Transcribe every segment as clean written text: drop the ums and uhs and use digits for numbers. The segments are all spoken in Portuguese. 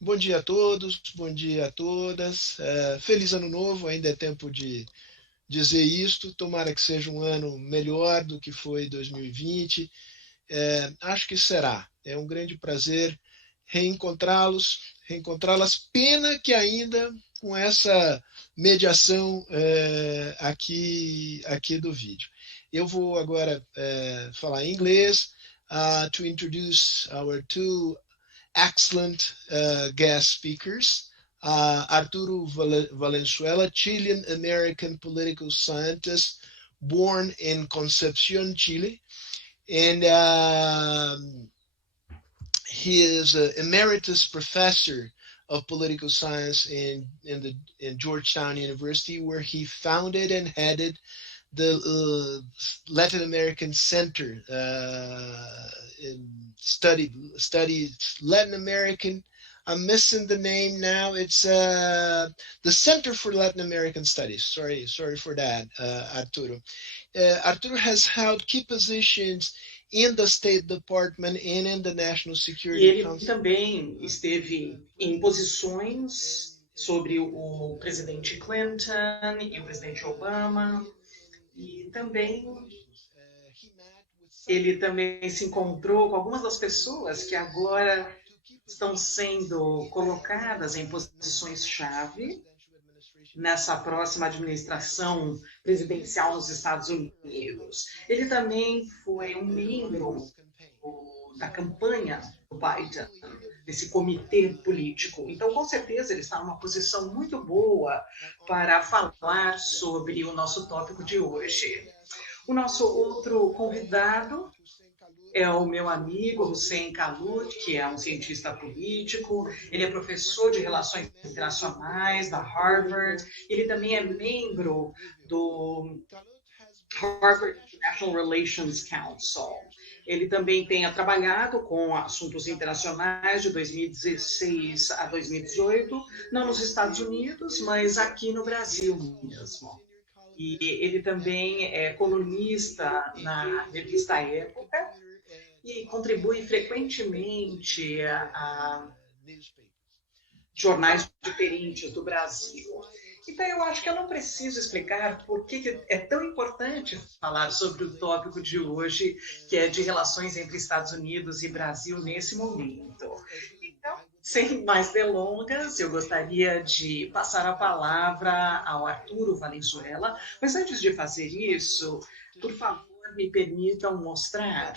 Bom dia a todos, bom dia a todas. Feliz ano novo, ainda é tempo de dizer isto. Tomara que seja um ano melhor do que foi 2020. Acho que será. É um grande prazer reencontrá-los, reencontrá-las. Pena que ainda com essa mediação aqui do vídeo. Eu vou agora falar em inglês to introduce our two excellent guest speakers. Arturo Valenzuela, Chilean American political scientist, born in Concepcion, Chile. And he is an emeritus professor of political science in Georgetown University, where he founded and headed the Latin American Center studied Latin American. I'm missing the name now. It's the Center for Latin American Studies. Sorry for that, Arturo. Arturo has held key positions in the State Department and in the National E Security ele Council. também esteve em posições sobre o presidente Clinton e o presidente Obama, e também ele também se encontrou com algumas das pessoas que agora estão sendo colocadas em posições-chave nessa próxima administração presidencial nos Estados Unidos. Ele também foi um membro da campanha do Biden, desse comitê político. Então, com certeza, ele está numa posição muito boa para falar sobre o nosso tópico de hoje. O nosso outro convidado é o meu amigo Hussein Kalut, que é um cientista político, ele é professor de Relações Internacionais da Harvard, ele também é membro do Harvard International Relations Council. Ele também tem trabalhado com assuntos internacionais de 2016 a 2018, não nos Estados Unidos, mas aqui no Brasil mesmo. E ele também é colunista na revista Época e contribui frequentemente a jornais diferentes do Brasil. Então, eu acho que eu não preciso explicar por que é tão importante falar sobre o tópico de hoje, que é de relações entre Estados Unidos e Brasil nesse momento. Então, sem mais delongas, eu gostaria de passar a palavra ao Arturo Valenzuela, mas antes de fazer isso, por favor, me permitam mostrar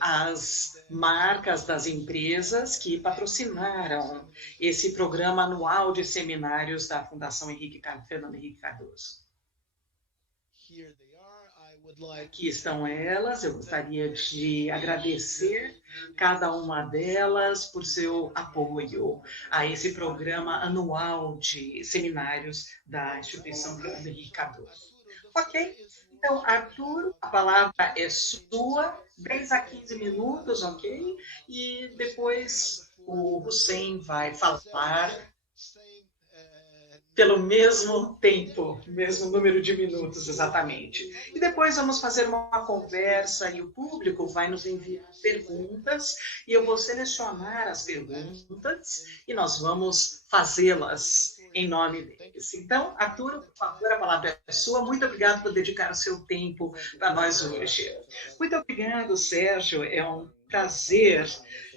as marcas das empresas que patrocinaram esse programa anual de seminários da Fundação Fernando Henrique Cardoso. Aqui estão elas, eu gostaria de agradecer cada uma delas por seu apoio a esse programa anual de seminários da Instituição Fernando Henrique Cardoso. Ok? Então, Arthur, a palavra é sua, 10 a 15 minutos, ok? E depois o Hussein vai falar pelo mesmo tempo, mesmo número de minutos exatamente. E depois vamos fazer uma conversa e o público vai nos enviar perguntas e eu vou selecionar as perguntas e nós vamos fazê-las em nome deles. Então, Arturo, por favor, a palavra é sua. Muito obrigado por dedicar o seu tempo para nós hoje. Muito obrigado, Sérgio. É um prazer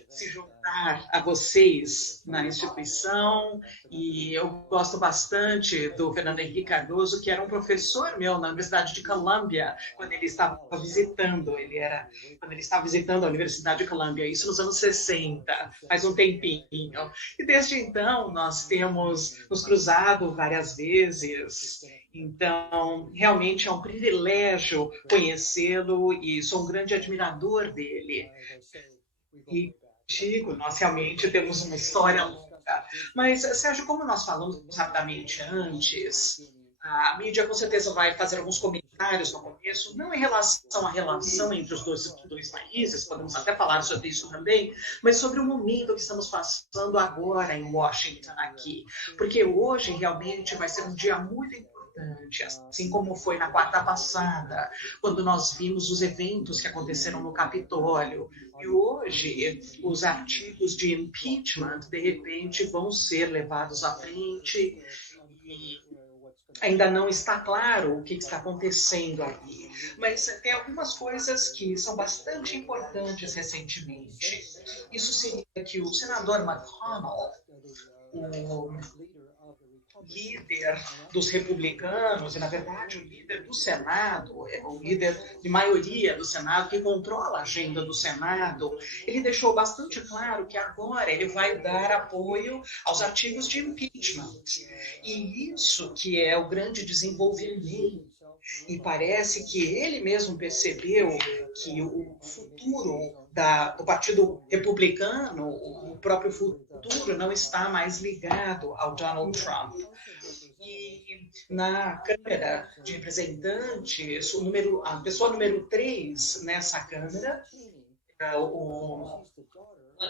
se juntar a vocês na instituição e eu gosto bastante do Fernando Henrique Cardoso, que era um professor meu na Universidade de Columbia, quando ele estava visitando, quando ele estava visitando a Universidade de Columbia, isso nos anos 60, faz um tempinho. E desde então nós temos nos cruzado várias vezes. Então, realmente é um privilégio conhecê-lo e sou um grande admirador dele. E contigo, nós realmente temos uma história longa. Mas, Sérgio, como nós falamos rapidamente antes, a mídia com certeza vai fazer alguns comentários no começo, não em relação à relação entre os dois países, podemos até falar sobre isso também, mas sobre o momento que estamos passando agora em Washington aqui. Porque hoje realmente vai ser um dia muito importante importante, assim como foi na quarta passada, quando nós vimos os eventos que aconteceram no Capitólio. E hoje, os artigos de impeachment, de repente, vão ser levados à frente e ainda não está claro o que está acontecendo ali. Mas tem algumas coisas que são bastante importantes recentemente. Isso seria que o senador McConnell, o líder dos republicanos, e na verdade o líder do Senado, o líder de maioria do Senado, que controla a agenda do Senado, ele deixou bastante claro que agora ele vai dar apoio aos artigos de impeachment. E isso que é o grande desenvolvimento. E parece que ele mesmo percebeu que o futuro do Partido Republicano, o próprio futuro, não está mais ligado ao Donald Trump. E na Câmara de Representantes, a pessoa número 3 nessa Câmara,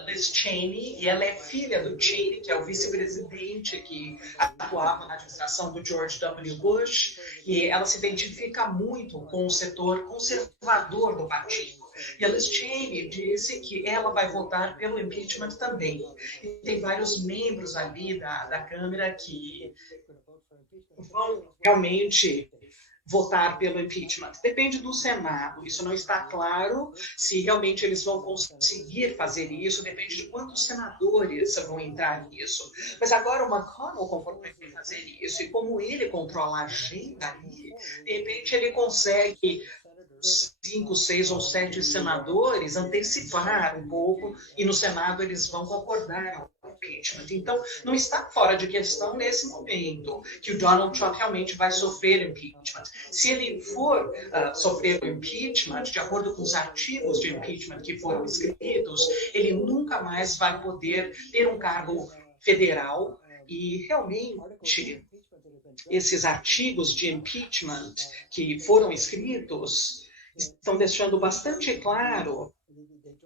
Liz Cheney, e ela é filha do Cheney, que é o vice-presidente que atuava na administração do George W. Bush, e ela se identifica muito com o setor conservador do partido. E a Liz Cheney disse que ela vai votar pelo impeachment também. E tem vários membros ali da Câmara que vão realmente votar pelo impeachment. Depende do Senado. Isso não está claro se realmente eles vão conseguir fazer isso. Depende de quantos senadores vão entrar nisso. Mas agora o McConnell concordou em fazer isso. E como ele controla a agenda ali, de repente ele consegue 5, 6 ou 7 senadores antecipar um pouco e no Senado eles vão concordar com o impeachment. Então, não está fora de questão nesse momento que o Donald Trump realmente vai sofrer impeachment. Se ele for sofrer o impeachment, de acordo com os artigos de impeachment que foram escritos, ele nunca mais vai poder ter um cargo federal e realmente esses artigos de impeachment que foram escritos estão deixando bastante claro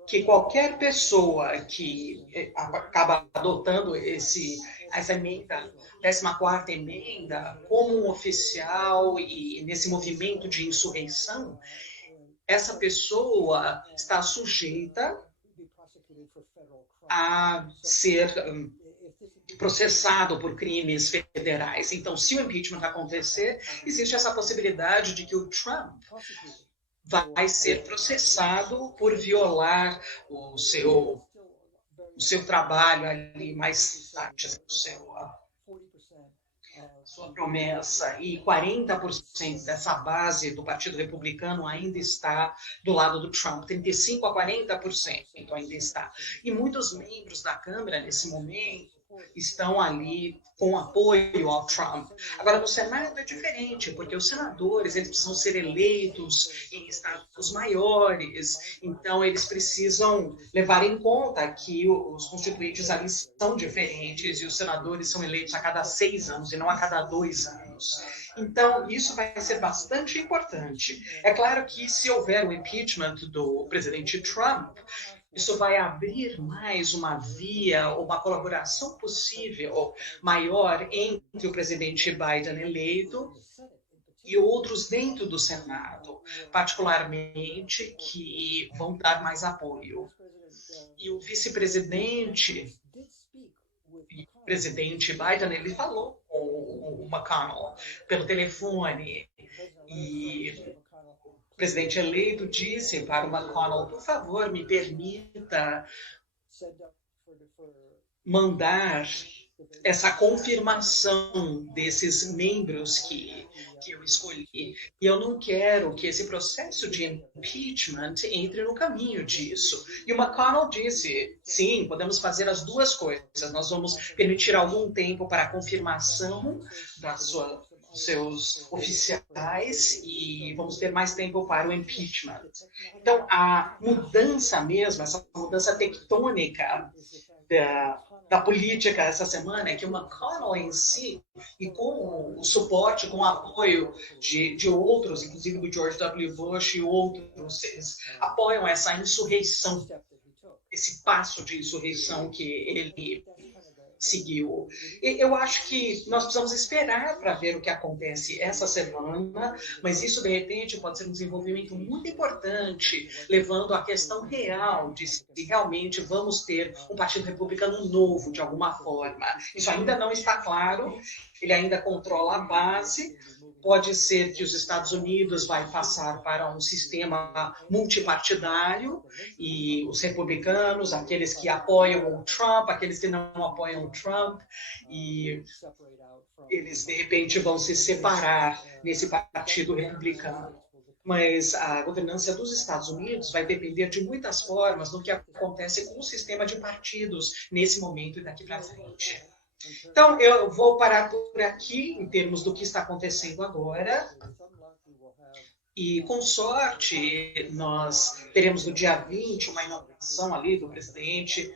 que qualquer pessoa que acaba adotando essa emenda, 14ª emenda, como um oficial e nesse movimento de insurreição, essa pessoa está sujeita a ser processado por crimes federais. Então, se o impeachment acontecer, existe essa possibilidade de que o Trump vai ser processado por violar o seu trabalho ali mais tarde, sua promessa, e 40% dessa base do Partido Republicano ainda está do lado do Trump, 35% a 40% ainda está. E muitos membros da Câmara, nesse momento, estão ali com apoio ao Trump. Agora, no Senado é diferente, porque os senadores eles precisam ser eleitos em estados maiores, então eles precisam levar em conta que os constituintes ali são diferentes e os senadores são eleitos a cada 6 anos e não a cada 2 anos. Então, isso vai ser bastante importante. É claro que se houver o impeachment do presidente Trump, isso vai abrir mais uma via, uma colaboração possível maior entre o presidente Biden eleito e outros dentro do Senado, particularmente que vão dar mais apoio. E o vice-presidente, o presidente Biden, ele falou com o McConnell pelo telefone e o presidente eleito disse para o McConnell, por favor, me permita mandar essa confirmação desses membros que eu escolhi. E eu não quero que esse processo de impeachment entre no caminho disso. E o McConnell disse, sim, podemos fazer as duas coisas. Nós vamos permitir algum tempo para a confirmação dos seus oficiais e vamos ter mais tempo para o impeachment. Então, a mudança mesmo, essa mudança tectônica da política essa semana é que o McConnell em si, e com o suporte, com o apoio de outros, inclusive do George W. Bush e outros, eles apoiam essa insurreição, esse passo de insurreição que ele seguiu. Eu acho que nós precisamos esperar para ver o que acontece essa semana, mas isso, de repente, pode ser um desenvolvimento muito importante, levando à questão real de se realmente vamos ter um partido republicano novo, de alguma forma. Isso ainda não está claro, ele ainda controla a base. Pode ser que os Estados Unidos vai passar para um sistema multipartidário e os republicanos, aqueles que apoiam o Trump, aqueles que não apoiam o Trump, e eles, de repente, vão se separar nesse partido republicano. Mas a governança dos Estados Unidos vai depender de muitas formas no que acontece com o sistema de partidos nesse momento e daqui para frente. Então, eu vou parar por aqui, em termos do que está acontecendo agora. E, com sorte, nós teremos no dia 20 uma inauguração ali do presidente,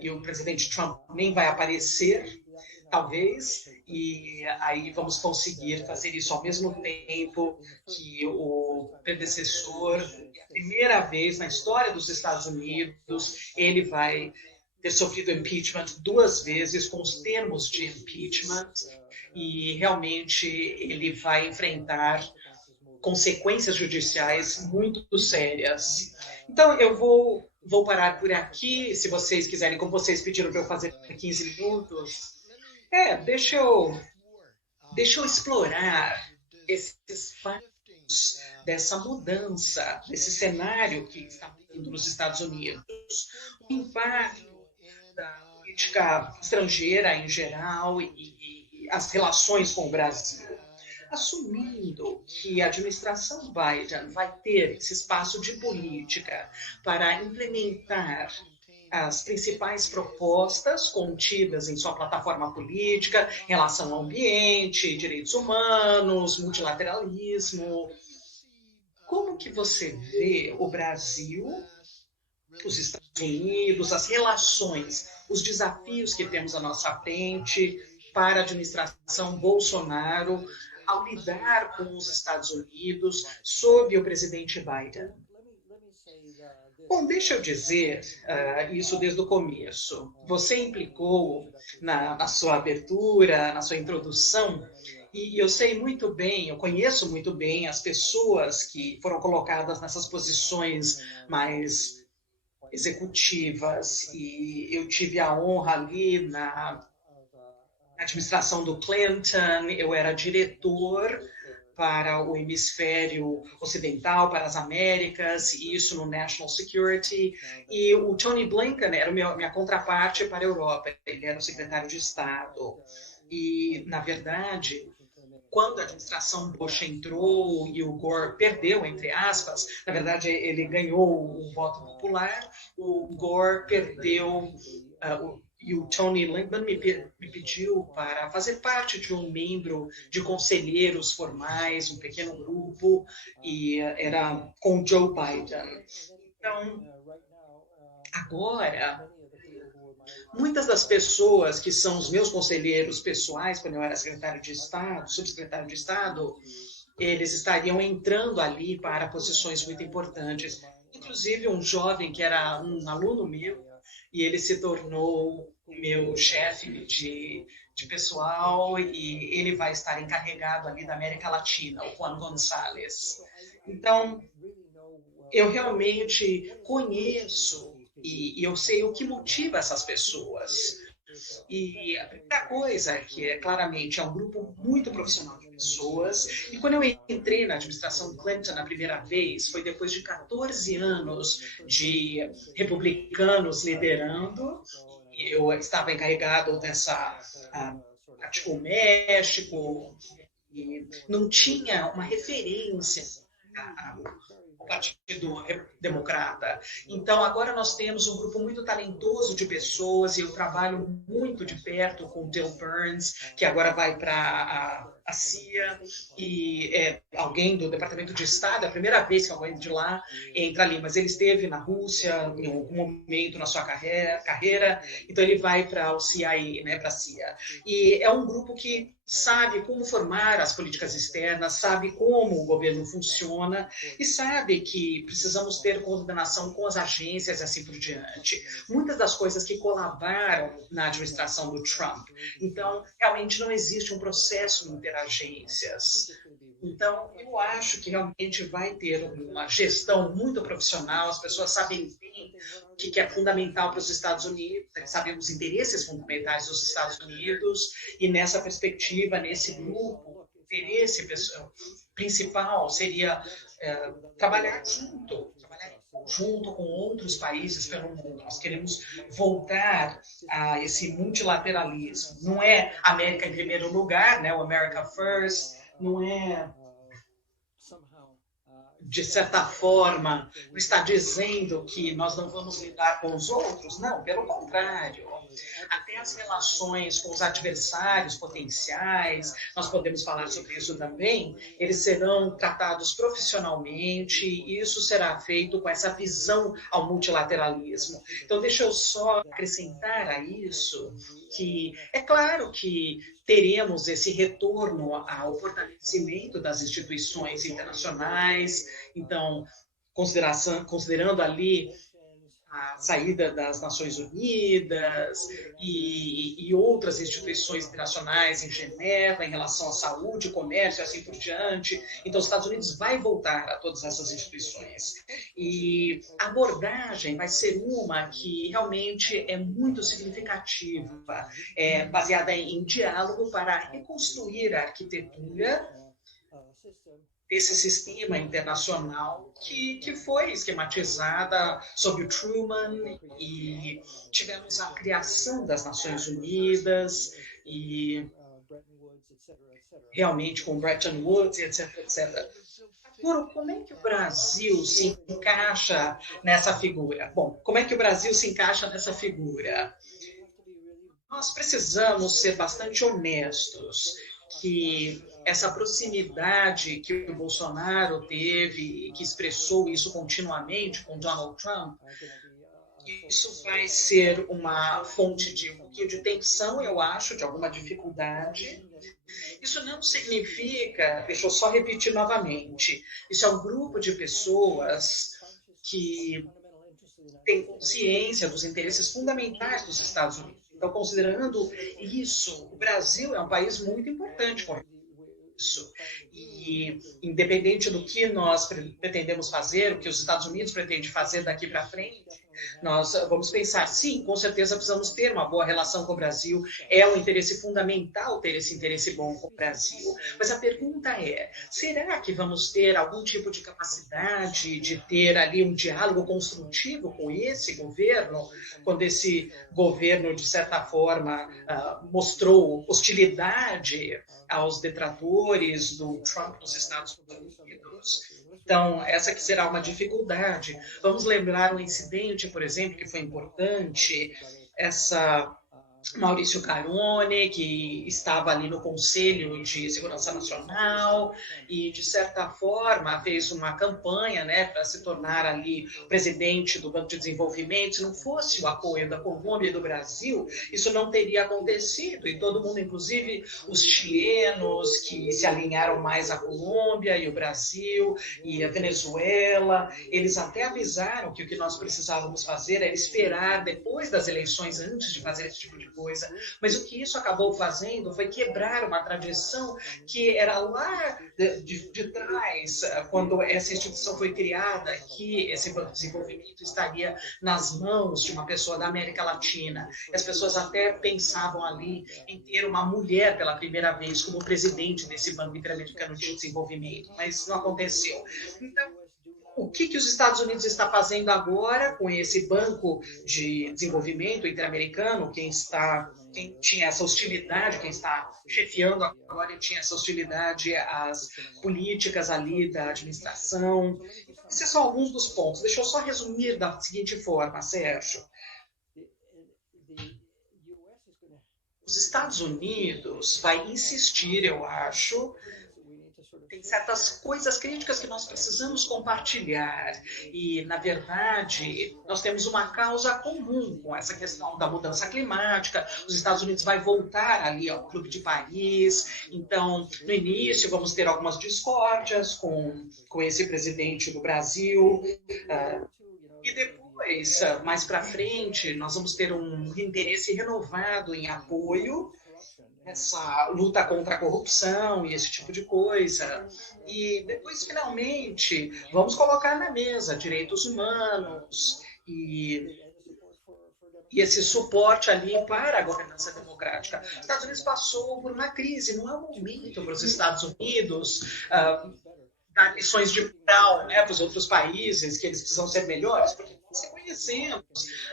e o presidente Trump nem vai aparecer, talvez, e aí vamos conseguir fazer isso ao mesmo tempo que o predecessor, a primeira vez na história dos Estados Unidos, ele vai ter sofrido impeachment 2 vezes com os termos de impeachment e realmente ele vai enfrentar consequências judiciais muito sérias. Então, eu vou parar por aqui, se vocês quiserem, como vocês pediram para eu fazer 15 minutos. Deixa eu explorar esses fatos dessa mudança, desse cenário que está vindo nos Estados Unidos. O impacto da política estrangeira em geral e as relações com o Brasil. Assumindo que a administração Biden vai ter esse espaço de política para implementar as principais propostas contidas em sua plataforma política, relação ao ambiente, direitos humanos, multilateralismo. Como que você vê o Brasil, os Estados Unidos, as relações, os desafios que temos à nossa frente para a administração Bolsonaro ao lidar com os Estados Unidos sob o presidente Biden? Bom, deixa eu dizer isso desde o começo. Você implicou na sua abertura, na sua introdução, e eu sei muito bem, eu conheço muito bem as pessoas que foram colocadas nessas posições mais executivas, e eu tive a honra ali na administração do Clinton, eu era diretor para o hemisfério ocidental, para as Américas, isso no National Security, e o Tony Blinken era minha contraparte para a Europa, ele era o secretário de Estado. E, na verdade, quando a administração Bush entrou e o Gore perdeu, entre aspas, na verdade ele ganhou o voto popular, o Gore perdeu, e o Tony Blinken me pediu para fazer parte de um membro de conselheiros formais, um pequeno grupo, e era com Joe Biden. Então, agora, muitas das pessoas que são os meus conselheiros pessoais, quando eu era secretário de Estado, subsecretário de Estado, eles estariam entrando ali para posições muito importantes. Inclusive, um jovem que era um aluno meu, e ele se tornou o meu chefe de pessoal, e ele vai estar encarregado ali da América Latina, o Juan González. Então, eu realmente conheço e eu sei o que motiva essas pessoas. E a primeira coisa é que, claramente, é um grupo muito profissional de pessoas. E quando eu entrei na administração Clinton a primeira vez, foi depois de 14 anos de republicanos liderando. Eu estava encarregado dessa parte com o México, e não tinha uma referência ao Partido Democrata. Então, agora nós temos um grupo muito talentoso de pessoas, e eu trabalho muito de perto com o Dale Burns, que agora vai para a CIA, e alguém do Departamento de Estado, é a primeira vez que alguém de lá entra ali, mas ele esteve na Rússia em algum momento na sua carreira, então ele vai para o CIA, né, para a CIA. E é um grupo que sabe como formar as políticas externas, sabe como o governo funciona e sabe que precisamos ter coordenação com as agências e assim por diante. Muitas das coisas que colaboraram na administração do Trump. Então, realmente não existe um processo interagências. Então, eu acho que realmente vai ter uma gestão muito profissional, as pessoas sabem bem o que é fundamental para os Estados Unidos, sabem os interesses fundamentais dos Estados Unidos, e nessa perspectiva, nesse grupo, o interesse principal seria trabalhar junto com outros países pelo mundo. Nós queremos voltar a esse multilateralismo. Não é América em primeiro lugar, né? O America First, não é, de certa forma, não está dizendo que nós não vamos lidar com os outros. Não, pelo contrário. Até as relações com os adversários potenciais, nós podemos falar sobre isso também, eles serão tratados profissionalmente e isso será feito com essa visão ao multilateralismo. Então, deixa eu só acrescentar a isso que é claro que teremos esse retorno ao fortalecimento das instituições internacionais, então, considerando ali a saída das Nações Unidas e outras instituições internacionais em Geneva em relação à saúde, comércio e assim por diante. Então, os Estados Unidos vai voltar a todas essas instituições. E a abordagem vai ser uma que realmente é muito significativa, baseada em diálogo para reconstruir a arquitetura desse sistema internacional que foi esquematizada sob o Truman, e tivemos a criação das Nações Unidas e realmente com Bretton Woods, etc, etc. Agora, como é que o Brasil se encaixa nessa figura? Bom, como é que o Brasil se encaixa nessa figura? Nós precisamos ser bastante honestos que essa proximidade que o Bolsonaro teve e que expressou isso continuamente com Donald Trump, isso vai ser uma fonte de um pouquinho de tensão, eu acho, de alguma dificuldade. Isso não significa, deixa eu só repetir novamente, isso é um grupo de pessoas que tem consciência dos interesses fundamentais dos Estados Unidos. Então, considerando isso, o Brasil é um país muito importante com isso. E, independente do que nós pretendemos fazer, o que os Estados Unidos pretendem fazer daqui para frente, nós vamos pensar, sim, com certeza precisamos ter uma boa relação com o Brasil, é um interesse fundamental ter esse interesse bom com o Brasil. Mas a pergunta é, será que vamos ter algum tipo de capacidade de ter ali um diálogo construtivo com esse governo, quando esse governo, de certa forma, mostrou hostilidade aos detratores do Trump nos Estados Unidos? Então, essa que será uma dificuldade. Vamos lembrar um incidente, por exemplo, que foi importante, essa Maurício Carone, que estava ali no Conselho de Segurança Nacional e, de certa forma, fez uma campanha, né, para se tornar ali presidente do Banco de Desenvolvimento. Se não fosse o apoio da Colômbia e do Brasil, isso não teria acontecido. E todo mundo, inclusive os chilenos, que se alinharam mais à Colômbia e o Brasil e a Venezuela, eles até avisaram que o que nós precisávamos fazer era esperar depois das eleições, antes de fazer esse tipo de coisa. Mas o que isso acabou fazendo foi quebrar uma tradição que era lá de trás, quando essa instituição foi criada, que esse Banco de Desenvolvimento estaria nas mãos de uma pessoa da América Latina. E as pessoas até pensavam ali em ter uma mulher pela primeira vez como presidente desse Banco Interamericano de Desenvolvimento, mas não aconteceu. Então, o que os Estados Unidos está fazendo agora com esse Banco de Desenvolvimento Interamericano, quem tinha essa hostilidade, quem está chefiando agora tinha essa hostilidade às políticas ali da administração. Então, esses são alguns dos pontos. Deixa eu só resumir da seguinte forma, Sérgio. Os Estados Unidos vai insistir, eu acho, tem certas coisas críticas que nós precisamos compartilhar. E, na verdade, nós temos uma causa comum com essa questão da mudança climática. Os Estados Unidos vai voltar ali ao Clube de Paris. Então, no início, vamos ter algumas discórdias com esse presidente do Brasil. E depois, mais para frente, nós vamos ter um interesse renovado em apoio essa luta contra a corrupção e esse tipo de coisa. E depois, finalmente, vamos colocar na mesa direitos humanos e esse suporte ali para a governança democrática. Os Estados Unidos passou por uma crise, não é um momento para os Estados Unidos dar lições de moral, né, para os outros países, que eles precisam ser melhores, porque nós reconhecemos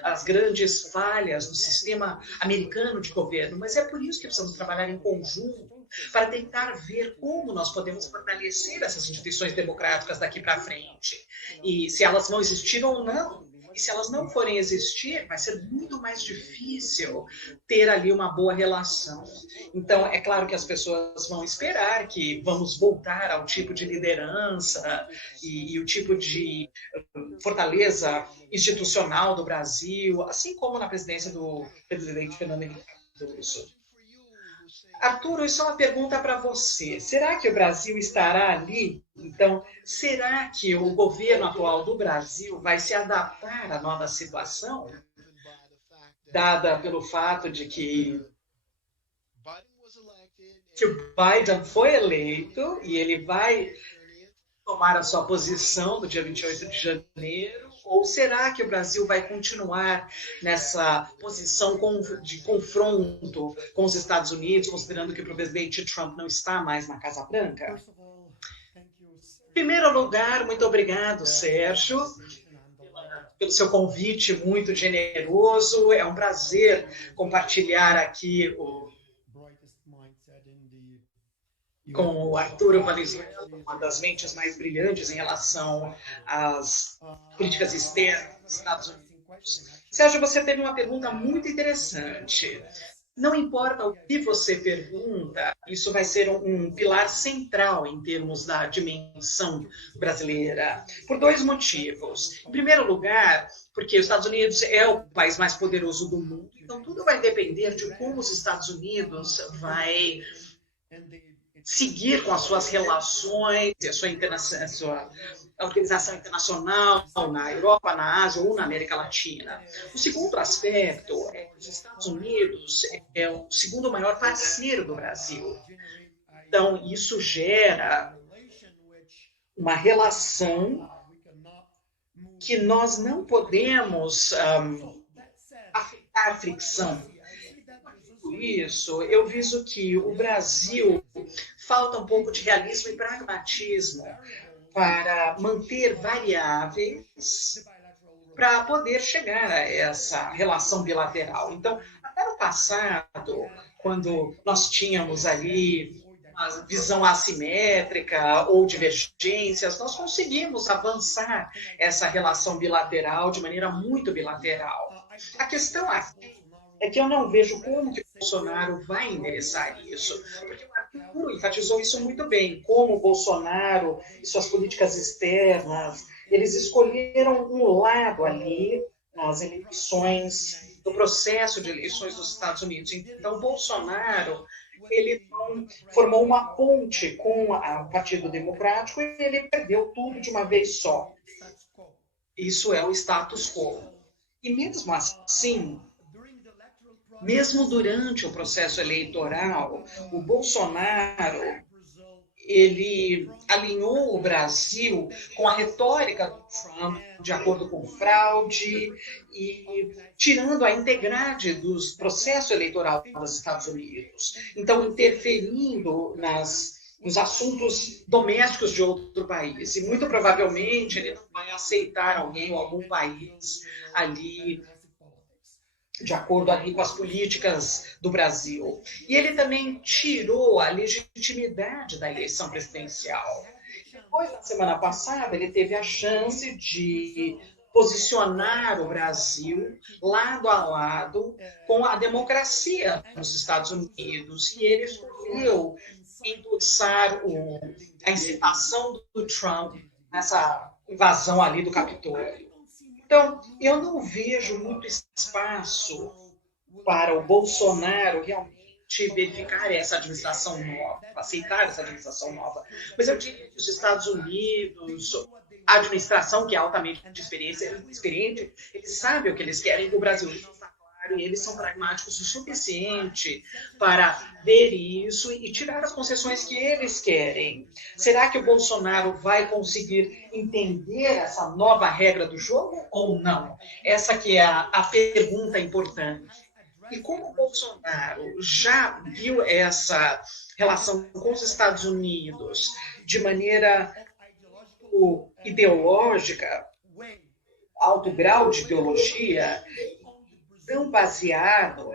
as grandes falhas do sistema americano de governo, mas é por isso que precisamos trabalhar em conjunto para tentar ver como nós podemos fortalecer essas instituições democráticas daqui para frente. E se elas vão existir ou não. E se elas não forem existir, vai ser muito mais difícil ter ali uma boa relação. Então, é claro que as pessoas vão esperar que vamos voltar ao tipo de liderança e o tipo de fortaleza institucional do Brasil, assim como na presidência do presidente Fernando Henrique Cardoso. Arturo, isso é uma pergunta para você. Será que o Brasil estará ali? Então, será que o governo atual do Brasil vai se adaptar à nova situação, dada pelo fato de que o Biden foi eleito e ele vai tomar a sua posição no dia 28 de janeiro? Ou será que o Brasil vai continuar nessa posição de confronto com os Estados Unidos, considerando que o presidente Trump não está mais na Casa Branca? Em primeiro lugar, muito obrigado, Sérgio, pelo seu convite muito generoso. É um prazer compartilhar aqui com o Arturo Valenzuela, uma das mentes mais brilhantes em relação às políticas externas dos Estados Unidos. Sérgio, você teve uma pergunta muito interessante. Não importa o que você pergunta, isso vai ser um pilar central em termos da dimensão brasileira, por dois motivos. Em primeiro lugar, porque os Estados Unidos é o país mais poderoso do mundo, então tudo vai depender de como os Estados Unidos vai seguir com as suas relações, a sua organização internacional na Europa, na Ásia ou na América Latina. O segundo aspecto é que os Estados Unidos é o segundo maior parceiro do Brasil. Então, isso gera uma relação que nós não podemos afetar fricção. Por isso, eu vejo que o Brasil falta um pouco de realismo e pragmatismo para manter variáveis para poder chegar a essa relação bilateral. Então, até no passado, quando nós tínhamos ali uma visão assimétrica ou divergências, nós conseguimos avançar essa relação bilateral de maneira muito bilateral. A questão aqui é que eu não vejo como que o Bolsonaro vai endereçar isso, porque o Arturo enfatizou isso muito bem, como o Bolsonaro e suas políticas externas, eles escolheram um lado ali nas eleições, no processo de eleições dos Estados Unidos. Então, o Bolsonaro, ele formou uma ponte com o Partido Democrático e ele perdeu tudo de uma vez só. Isso é o status quo. E mesmo assim, mesmo durante o processo eleitoral, o Bolsonaro, ele alinhou o Brasil com a retórica do Trump, de acordo com fraude, e tirando a integridade dos processos eleitorais dos Estados Unidos. Então, interferindo nos assuntos domésticos de outro país. E, muito provavelmente, ele não vai aceitar alguém ou algum país ali de acordo ali com as políticas do Brasil. E ele também tirou a legitimidade da eleição presidencial. Depois, na semana passada, ele teve a chance de posicionar o Brasil lado a lado com a democracia nos Estados Unidos. E ele escolheu endossar a incitação do Trump nessa invasão ali do Capitólio. Então, eu não vejo muito espaço para o Bolsonaro realmente verificar essa administração nova, aceitar essa administração nova. Mas eu diria que os Estados Unidos, a administração, que é altamente experiente, eles sabem o que eles querem do Brasil. E eles são pragmáticos o suficiente para ver isso e tirar as concessões que eles querem. Será que o Bolsonaro vai conseguir entender essa nova regra do jogo ou não? Essa que é a pergunta importante. E como o Bolsonaro já viu essa relação com os Estados Unidos de maneira ideológica, alto grau de ideologia, tão baseado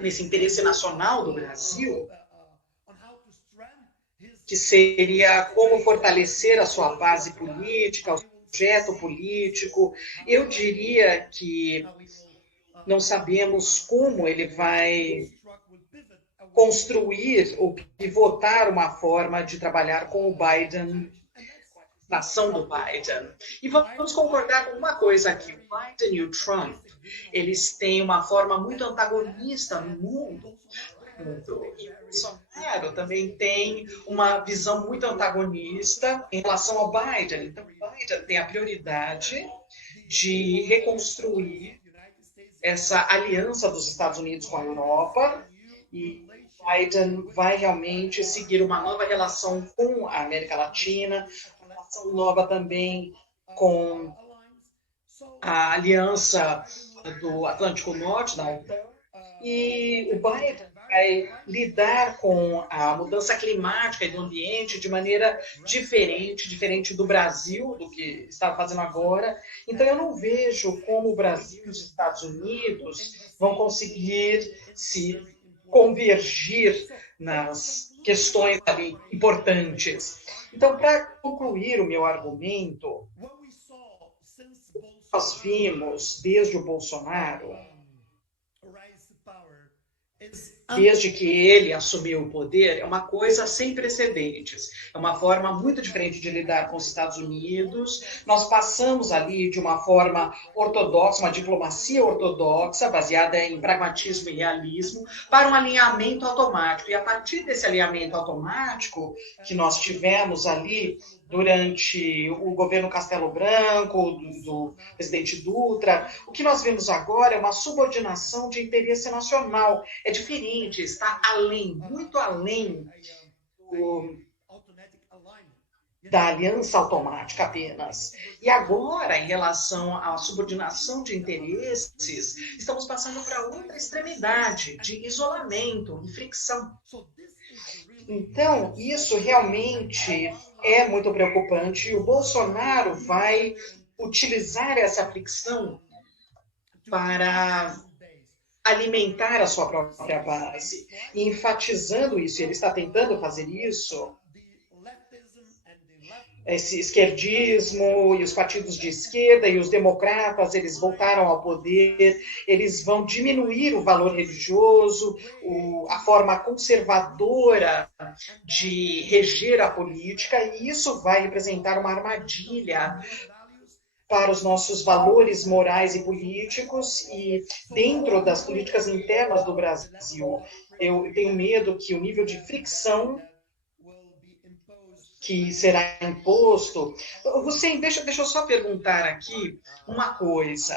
nesse interesse nacional do Brasil, que seria como fortalecer a sua base política, o projeto político. Eu diria que não sabemos como ele vai construir ou pivotar uma forma de trabalhar com o Biden, a ação do Biden. E vamos concordar com uma coisa aqui, o Biden e o Trump, eles têm uma forma muito antagonista no mundo. E o Bolsonaro também tem uma visão muito antagonista em relação ao Biden. Então, o Biden tem a prioridade de reconstruir essa aliança dos Estados Unidos com a Europa, e Biden vai realmente seguir uma nova relação com a América Latina, uma relação nova também com a aliança do Atlântico Norte, da OTAN, e o Biden vai lidar com a mudança climática e do ambiente de maneira diferente do Brasil, do que está fazendo agora. Então, eu não vejo como o Brasil e os Estados Unidos vão conseguir se convergir nas questões ali importantes. Então, para concluir o meu argumento, nós vimos desde o Bolsonaro, desde que ele assumiu o poder, é uma coisa sem precedentes. É uma forma muito diferente de lidar com os Estados Unidos. Nós passamos ali de uma forma ortodoxa, uma diplomacia ortodoxa, baseada em pragmatismo e realismo, para um alinhamento automático. E a partir desse alinhamento automático que nós tivemos ali durante o governo Castelo Branco, do presidente Dutra, o que nós vemos agora é uma subordinação de interesse nacional. É diferente, está além, muito além da aliança automática apenas. E agora, em relação à subordinação de interesses, estamos passando para outra extremidade de isolamento e fricção. Então, isso realmente é muito preocupante e o Bolsonaro vai utilizar essa fricção para alimentar a sua própria base. E enfatizando isso, ele está tentando fazer isso, esse esquerdismo e os partidos de esquerda e os democratas, eles voltaram ao poder, eles vão diminuir o valor religioso, a forma conservadora de reger a política, e isso vai representar uma armadilha para os nossos valores morais e políticos e dentro das políticas internas do Brasil. Eu tenho medo que o nível de fricção que será imposto... Você, deixa eu só perguntar aqui uma coisa.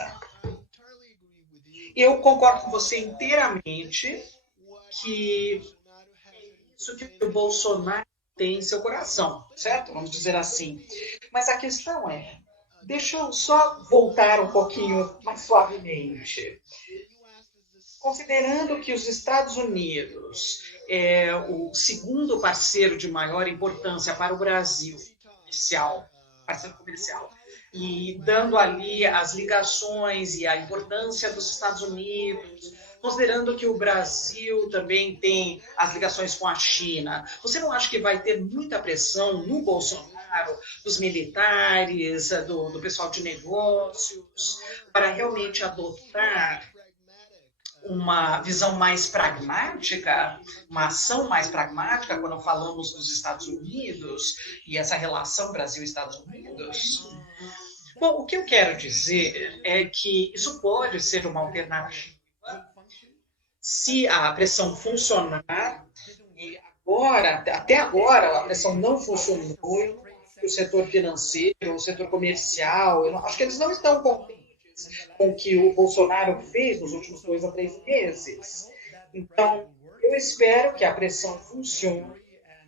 Eu concordo com você inteiramente que isso que o Bolsonaro tem em seu coração, certo? Vamos dizer assim. Mas a questão é, deixa eu só voltar um pouquinho mais suavemente. Considerando que os Estados Unidos é o segundo parceiro de maior importância para o Brasil, parceiro comercial, e dando ali as ligações e a importância dos Estados Unidos, considerando que o Brasil também tem as ligações com a China, você não acha que vai ter muita pressão no Bolsonaro Bolsonaro, dos militares, do pessoal de negócios, para realmente adotar uma visão mais pragmática, uma ação mais pragmática, quando falamos dos Estados Unidos e essa relação Brasil-Estados Unidos? Bom, o que eu quero dizer é que isso pode ser uma alternativa se a pressão funcionar, e agora, até agora, a pressão não funcionou, o setor financeiro, o setor comercial, acho que eles não estão contentes com o que o Bolsonaro fez nos últimos 2 a 3 meses. Então, eu espero que a pressão funcione,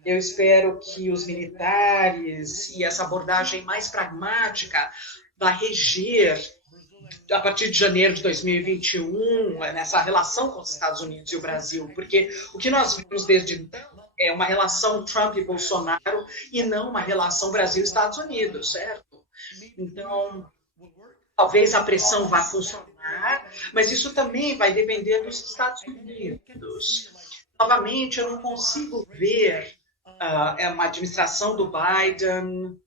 eu espero que os militares e essa abordagem mais pragmática vai reger a partir de janeiro de 2021, nessa relação com os Estados Unidos e o Brasil, porque o que nós vimos desde então é uma relação Trump e Bolsonaro e não uma relação Brasil-Estados Unidos, certo? Então, talvez a pressão vá funcionar, mas isso também vai depender dos Estados Unidos. Novamente, eu não consigo ver uma administração do Biden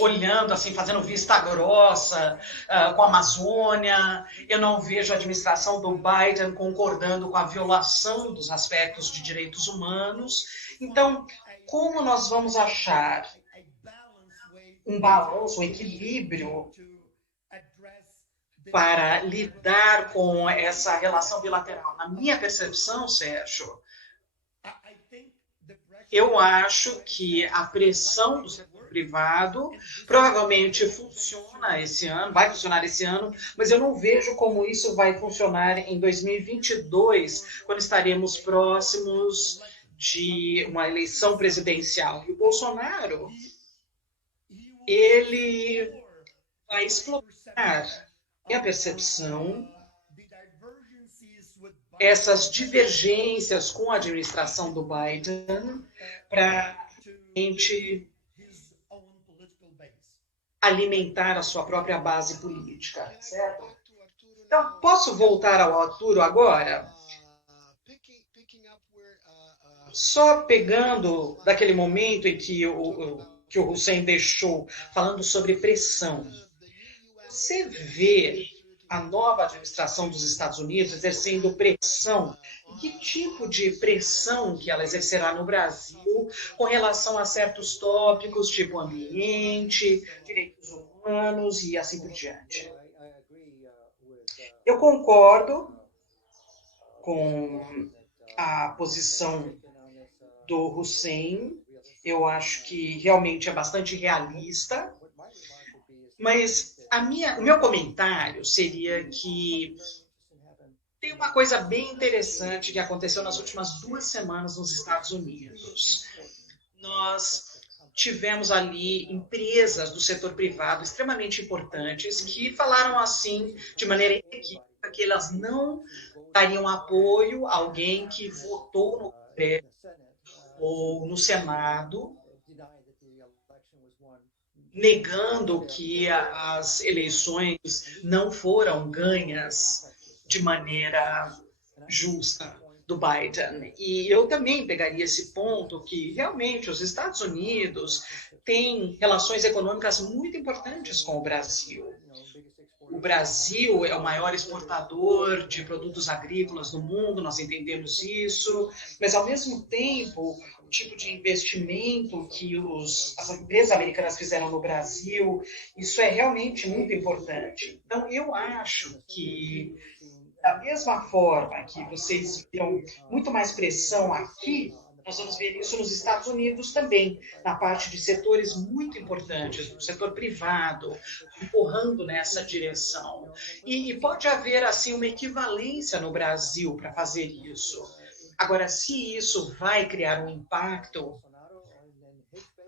olhando assim, fazendo vista grossa com a Amazônia. Eu não vejo a administração do Biden concordando com a violação dos aspectos de direitos humanos. Então, como nós vamos achar um balanço, um equilíbrio para lidar com essa relação bilateral? Na minha percepção, Sérgio, eu acho que a pressão do setor privado provavelmente funciona esse ano, vai funcionar esse ano, mas eu não vejo como isso vai funcionar em 2022, quando estaremos próximos de uma eleição presidencial. E o Bolsonaro, ele vai explorar, minha percepção, essas divergências com a administração do Biden para alimentar a sua própria base política, certo? Então, posso voltar ao Arturo agora? Só pegando daquele momento em que o Hussein deixou, falando sobre pressão. Você vê a nova administração dos Estados Unidos exercendo pressão? Que tipo de pressão que ela exercerá no Brasil com relação a certos tópicos, tipo ambiente, direitos humanos e assim por diante? Eu concordo com a posição do Hussein. Eu acho que realmente é bastante realista, mas o meu comentário seria que tem uma coisa bem interessante que aconteceu nas últimas 2 semanas nos Estados Unidos. Nós tivemos ali empresas do setor privado extremamente importantes que falaram assim, de maneira inequívoca, que elas não dariam apoio a alguém que votou no Congresso ou no Senado, negando que as eleições não foram ganhas de maneira justa do Biden. E eu também pegaria esse ponto que realmente os Estados Unidos têm relações econômicas muito importantes com o Brasil. O Brasil é o maior exportador de produtos agrícolas do mundo, nós entendemos isso, mas ao mesmo tempo o tipo de investimento que as empresas americanas fizeram no Brasil, isso é realmente muito importante. Então, eu acho que, da mesma forma que vocês viram muito mais pressão aqui, nós vamos ver isso nos Estados Unidos também, na parte de setores muito importantes, do setor privado, empurrando nessa direção. E pode haver, assim, uma equivalência no Brasil para fazer isso. Agora, se isso vai criar um impacto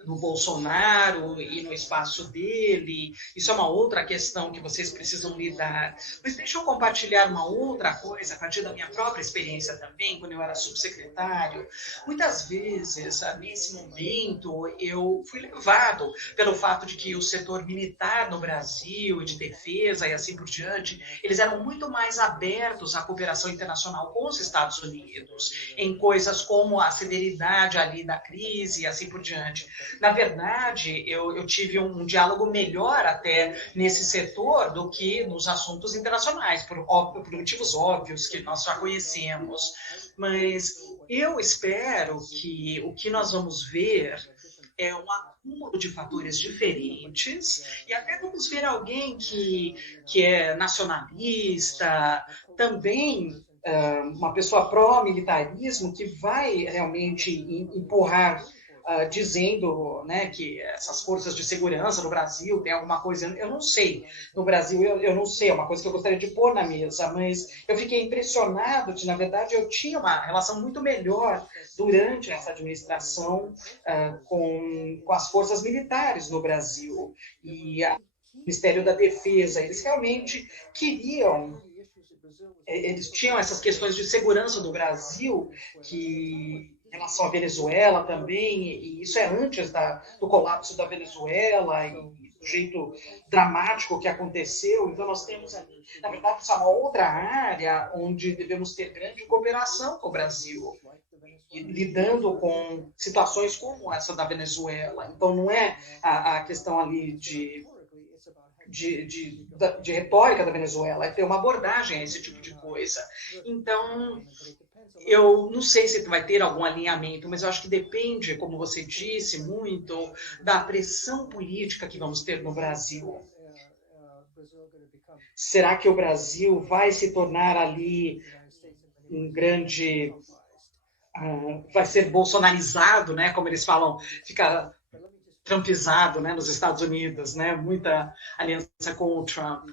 no Bolsonaro e no espaço dele. Isso é uma outra questão que vocês precisam lidar. Mas deixa eu compartilhar uma outra coisa, a partir da minha própria experiência também, quando eu era subsecretário. Muitas vezes, nesse momento, eu fui levado pelo fato de que o setor militar no Brasil, e de defesa e assim por diante, eles eram muito mais abertos à cooperação internacional com os Estados Unidos, em coisas como a severidade ali da crise e assim por diante. Na verdade, eu tive um diálogo melhor até nesse setor do que nos assuntos internacionais, por motivos óbvios que nós já conhecemos. Mas eu espero que o que nós vamos ver é um acúmulo de fatores diferentes, e até vamos ver alguém que é nacionalista, também uma pessoa pró-militarismo, que vai realmente empurrar, dizendo, né, que essas forças de segurança no Brasil tem alguma coisa, eu não sei, no Brasil eu não sei, é uma coisa que eu gostaria de pôr na mesa, mas eu fiquei impressionado de, na verdade, eu tinha uma relação muito melhor durante essa administração com as forças militares no Brasil, e o Ministério da Defesa, eles realmente queriam, eles tinham essas questões de segurança do Brasil, que em relação à Venezuela também, e isso é antes do colapso da Venezuela e do jeito dramático que aconteceu. Então nós temos ali, na verdade, essa é uma outra área onde devemos ter grande cooperação com o Brasil, lidando com situações como essa da Venezuela. Então não é a questão ali de retórica da Venezuela, é ter uma abordagem a esse tipo de coisa. Então, eu não sei se vai ter algum alinhamento, mas eu acho que depende, como você disse, muito da pressão política que vamos ter no Brasil. Será que o Brasil vai se tornar ali um grande... vai ser bolsonarizado, né? Como eles falam, fica trumpizado, né, nos Estados Unidos, né? Muita aliança com o Trump.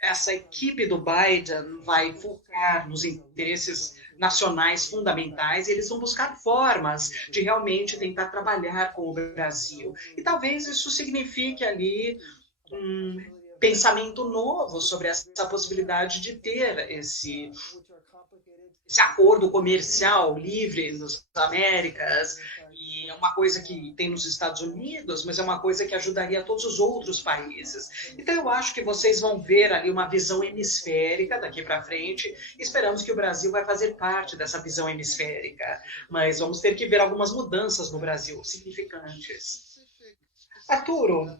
Essa equipe do Biden vai focar nos interesses nacionais fundamentais, e eles vão buscar formas de realmente tentar trabalhar com o Brasil. E talvez isso signifique ali um pensamento novo sobre essa possibilidade de ter esse acordo comercial livre nas Américas. E é uma coisa que tem nos Estados Unidos, mas é uma coisa que ajudaria todos os outros países. Então eu acho que vocês vão ver ali uma visão hemisférica daqui para frente. Esperamos que o Brasil vai fazer parte dessa visão hemisférica, mas vamos ter que ver algumas mudanças no Brasil significantes. Arturo,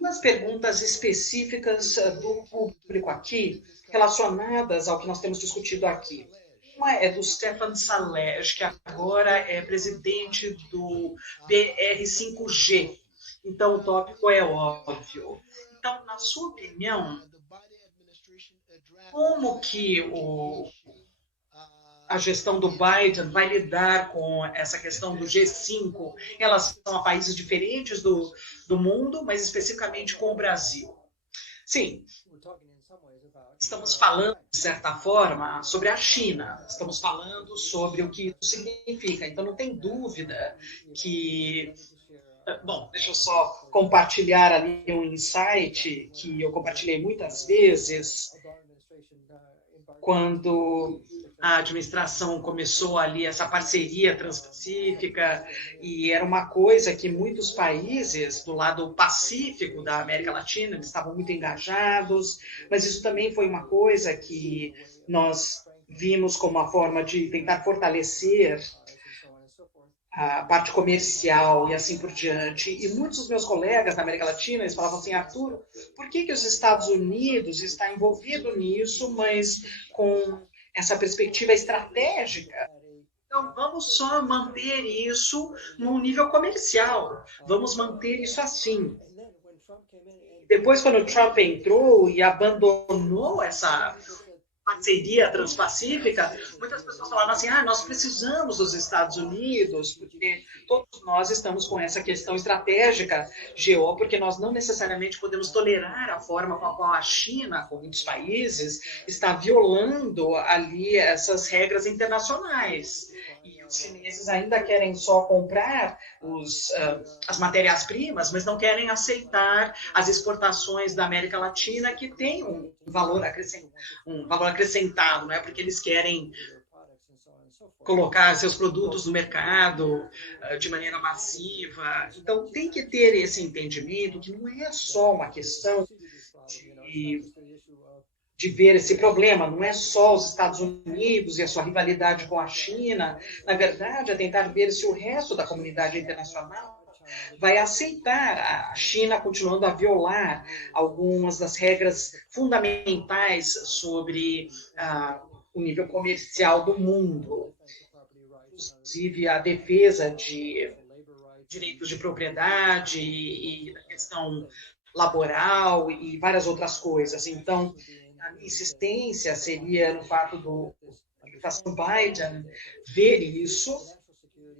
umas perguntas específicas do público aqui, relacionadas ao que nós temos discutido aqui. Uma é do Stefan Salej, que agora é presidente do BR5G. Então, o tópico é óbvio. Então, na sua opinião, como que a gestão do Biden vai lidar com essa questão do G5 em relação a países diferentes do mundo, mas especificamente com o Brasil? Sim, estamos falando, de certa forma, sobre a China. Estamos falando sobre o que isso significa. Então, não tem dúvida que... Bom, deixa eu só compartilhar ali um insight que eu compartilhei muitas vezes quando a administração começou ali essa parceria transpacífica, e era uma coisa que muitos países do lado pacífico da América Latina estavam muito engajados, mas isso também foi uma coisa que nós vimos como uma forma de tentar fortalecer a parte comercial e assim por diante. E muitos dos meus colegas da América Latina, eles falavam assim: Arturo, por que os Estados Unidos está envolvido nisso, mas com essa perspectiva estratégica? Então, vamos só manter isso no nível comercial. Vamos manter isso assim. Depois, quando o Trump entrou e abandonou essa parceria transpacífica, muitas pessoas falavam assim: nós precisamos dos Estados Unidos, porque todos nós estamos com essa questão estratégica porque nós não necessariamente podemos tolerar a forma com a qual a China, com muitos países, está violando ali essas regras internacionais. E os chineses ainda querem só comprar as matérias-primas, mas não querem aceitar as exportações da América Latina, que tem um valor acrescentado, né? Porque eles querem colocar seus produtos no mercado de maneira massiva. Então, tem que ter esse entendimento que não é só uma questão de ver esse problema, não é só os Estados Unidos e a sua rivalidade com a China, na verdade, é tentar ver se o resto da comunidade internacional vai aceitar a China continuando a violar algumas das regras fundamentais sobre o nível comercial do mundo, inclusive a defesa de direitos de propriedade e a questão laboral e várias outras coisas. Então, a insistência seria no fato do administração Biden ver isso,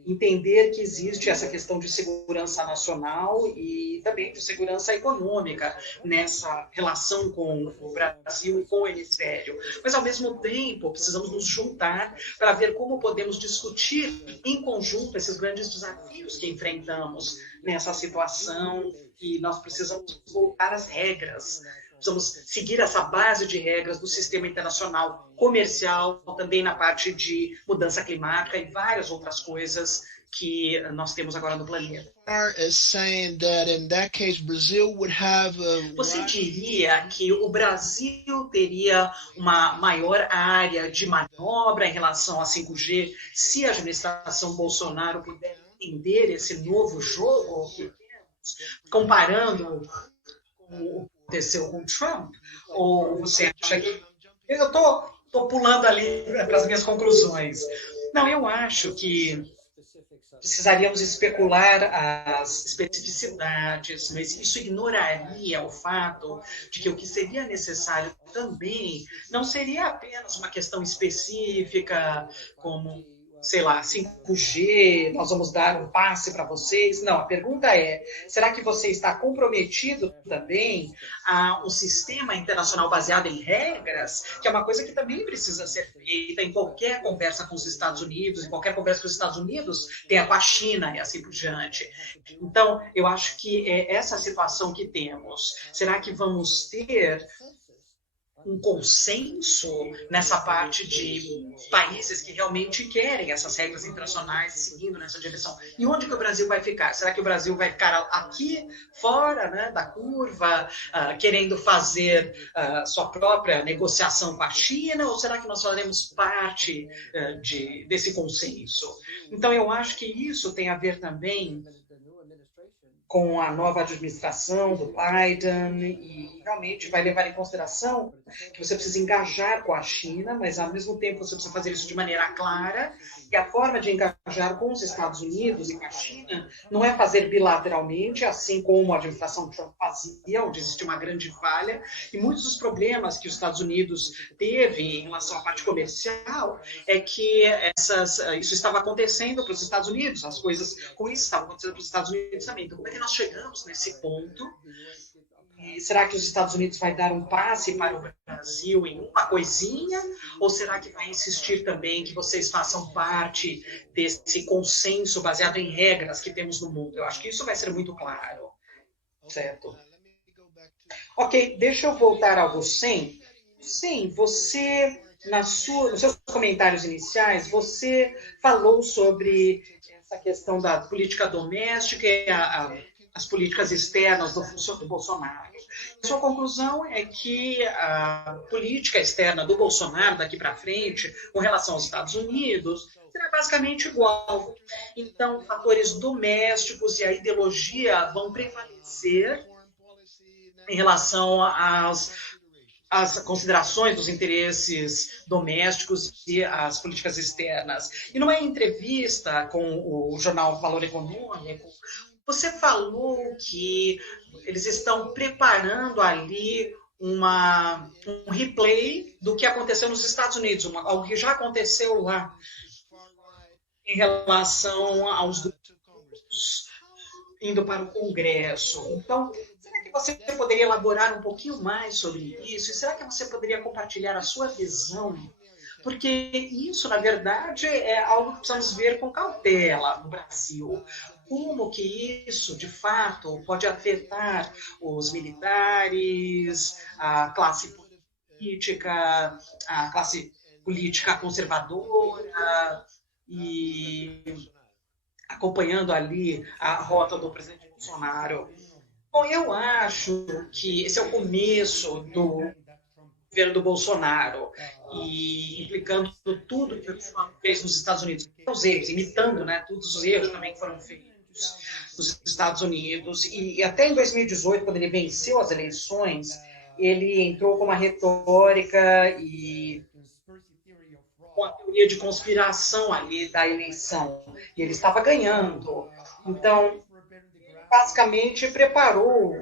entender que existe essa questão de segurança nacional e também de segurança econômica nessa relação com o Brasil e com o hemisfério. Mas, ao mesmo tempo, precisamos nos juntar para ver como podemos discutir em conjunto esses grandes desafios que enfrentamos nessa situação, e nós precisamos voltar às regras. Precisamos seguir essa base de regras do sistema internacional comercial, também na parte de mudança climática e várias outras coisas que nós temos agora no planeta. Você diria que o Brasil teria uma maior área de manobra em relação a 5G se a administração Bolsonaro puder entender esse novo jogo que temos, comparando com o que aconteceu com o Trump? Ou você acha que... Eu estou pulando ali para as minhas conclusões. Não, eu acho que precisaríamos especular as especificidades, mas isso ignoraria o fato de que o que seria necessário também não seria apenas uma questão específica, como, sei lá, 5G, nós vamos dar um passe para vocês. Não, a pergunta é, será que você está comprometido também a um sistema internacional baseado em regras, que é uma coisa que também precisa ser feita em qualquer conversa com os Estados Unidos, em qualquer conversa que os Estados Unidos tenha com a China e assim por diante. Então, eu acho que é essa situação que temos. Será que vamos ter um consenso nessa parte de países que realmente querem essas regras internacionais seguindo nessa direção? E onde que o Brasil vai ficar? Será que o Brasil vai ficar aqui, fora, né, da curva, querendo fazer sua própria negociação com a China, ou será que nós faremos parte desse consenso? Então, eu acho que isso tem a ver também com a nova administração do Biden, e realmente vai levar em consideração que você precisa engajar com a China, mas ao mesmo tempo você precisa fazer isso de maneira clara, e a forma de engajar com os Estados Unidos e com a China não é fazer bilateralmente, assim como a administração Trump fazia, onde existe uma grande falha, e muitos dos problemas que os Estados Unidos teve em relação à parte comercial é que isso estava acontecendo para os Estados Unidos, as coisas com isso estavam acontecendo para os Estados Unidos também. Então, como é que nós chegamos nesse ponto? E será que os Estados Unidos vai dar um passe para o Brasil em uma coisinha? Ou será que vai insistir também que vocês façam parte desse consenso baseado em regras que temos no mundo? Eu acho que isso vai ser muito claro. Certo? Ok, deixa eu voltar ao Hussein. Sim, você, nos seus comentários iniciais, você falou sobre essa questão da política doméstica e as políticas externas do Bolsonaro. A sua conclusão é que a política externa do Bolsonaro daqui para frente, com relação aos Estados Unidos, será basicamente igual. Então, fatores domésticos e a ideologia vão prevalecer em relação às considerações dos interesses domésticos e as políticas externas. E numa entrevista com o jornal Valor Econômico, você falou que eles estão preparando ali um replay do que aconteceu nos Estados Unidos, algo que já aconteceu lá, em relação aos grupos indo para o Congresso. Então, será que você poderia elaborar um pouquinho mais sobre isso? E será que você poderia compartilhar a sua visão porque isso, na verdade, é algo que precisamos ver com cautela no Brasil. Como que isso, de fato, pode afetar os militares, política, a classe política conservadora, e acompanhando ali a rota do presidente Bolsonaro. Bom, eu acho que esse é o começo do governo do Bolsonaro, e implicando tudo que o Trump fez nos Estados Unidos, os erros, imitando, né, todos os erros também que foram feitos nos Estados Unidos. E até em 2018, quando ele venceu as eleições, ele entrou com uma retórica e com a teoria de conspiração ali da eleição. E ele estava ganhando. Então, basicamente, preparou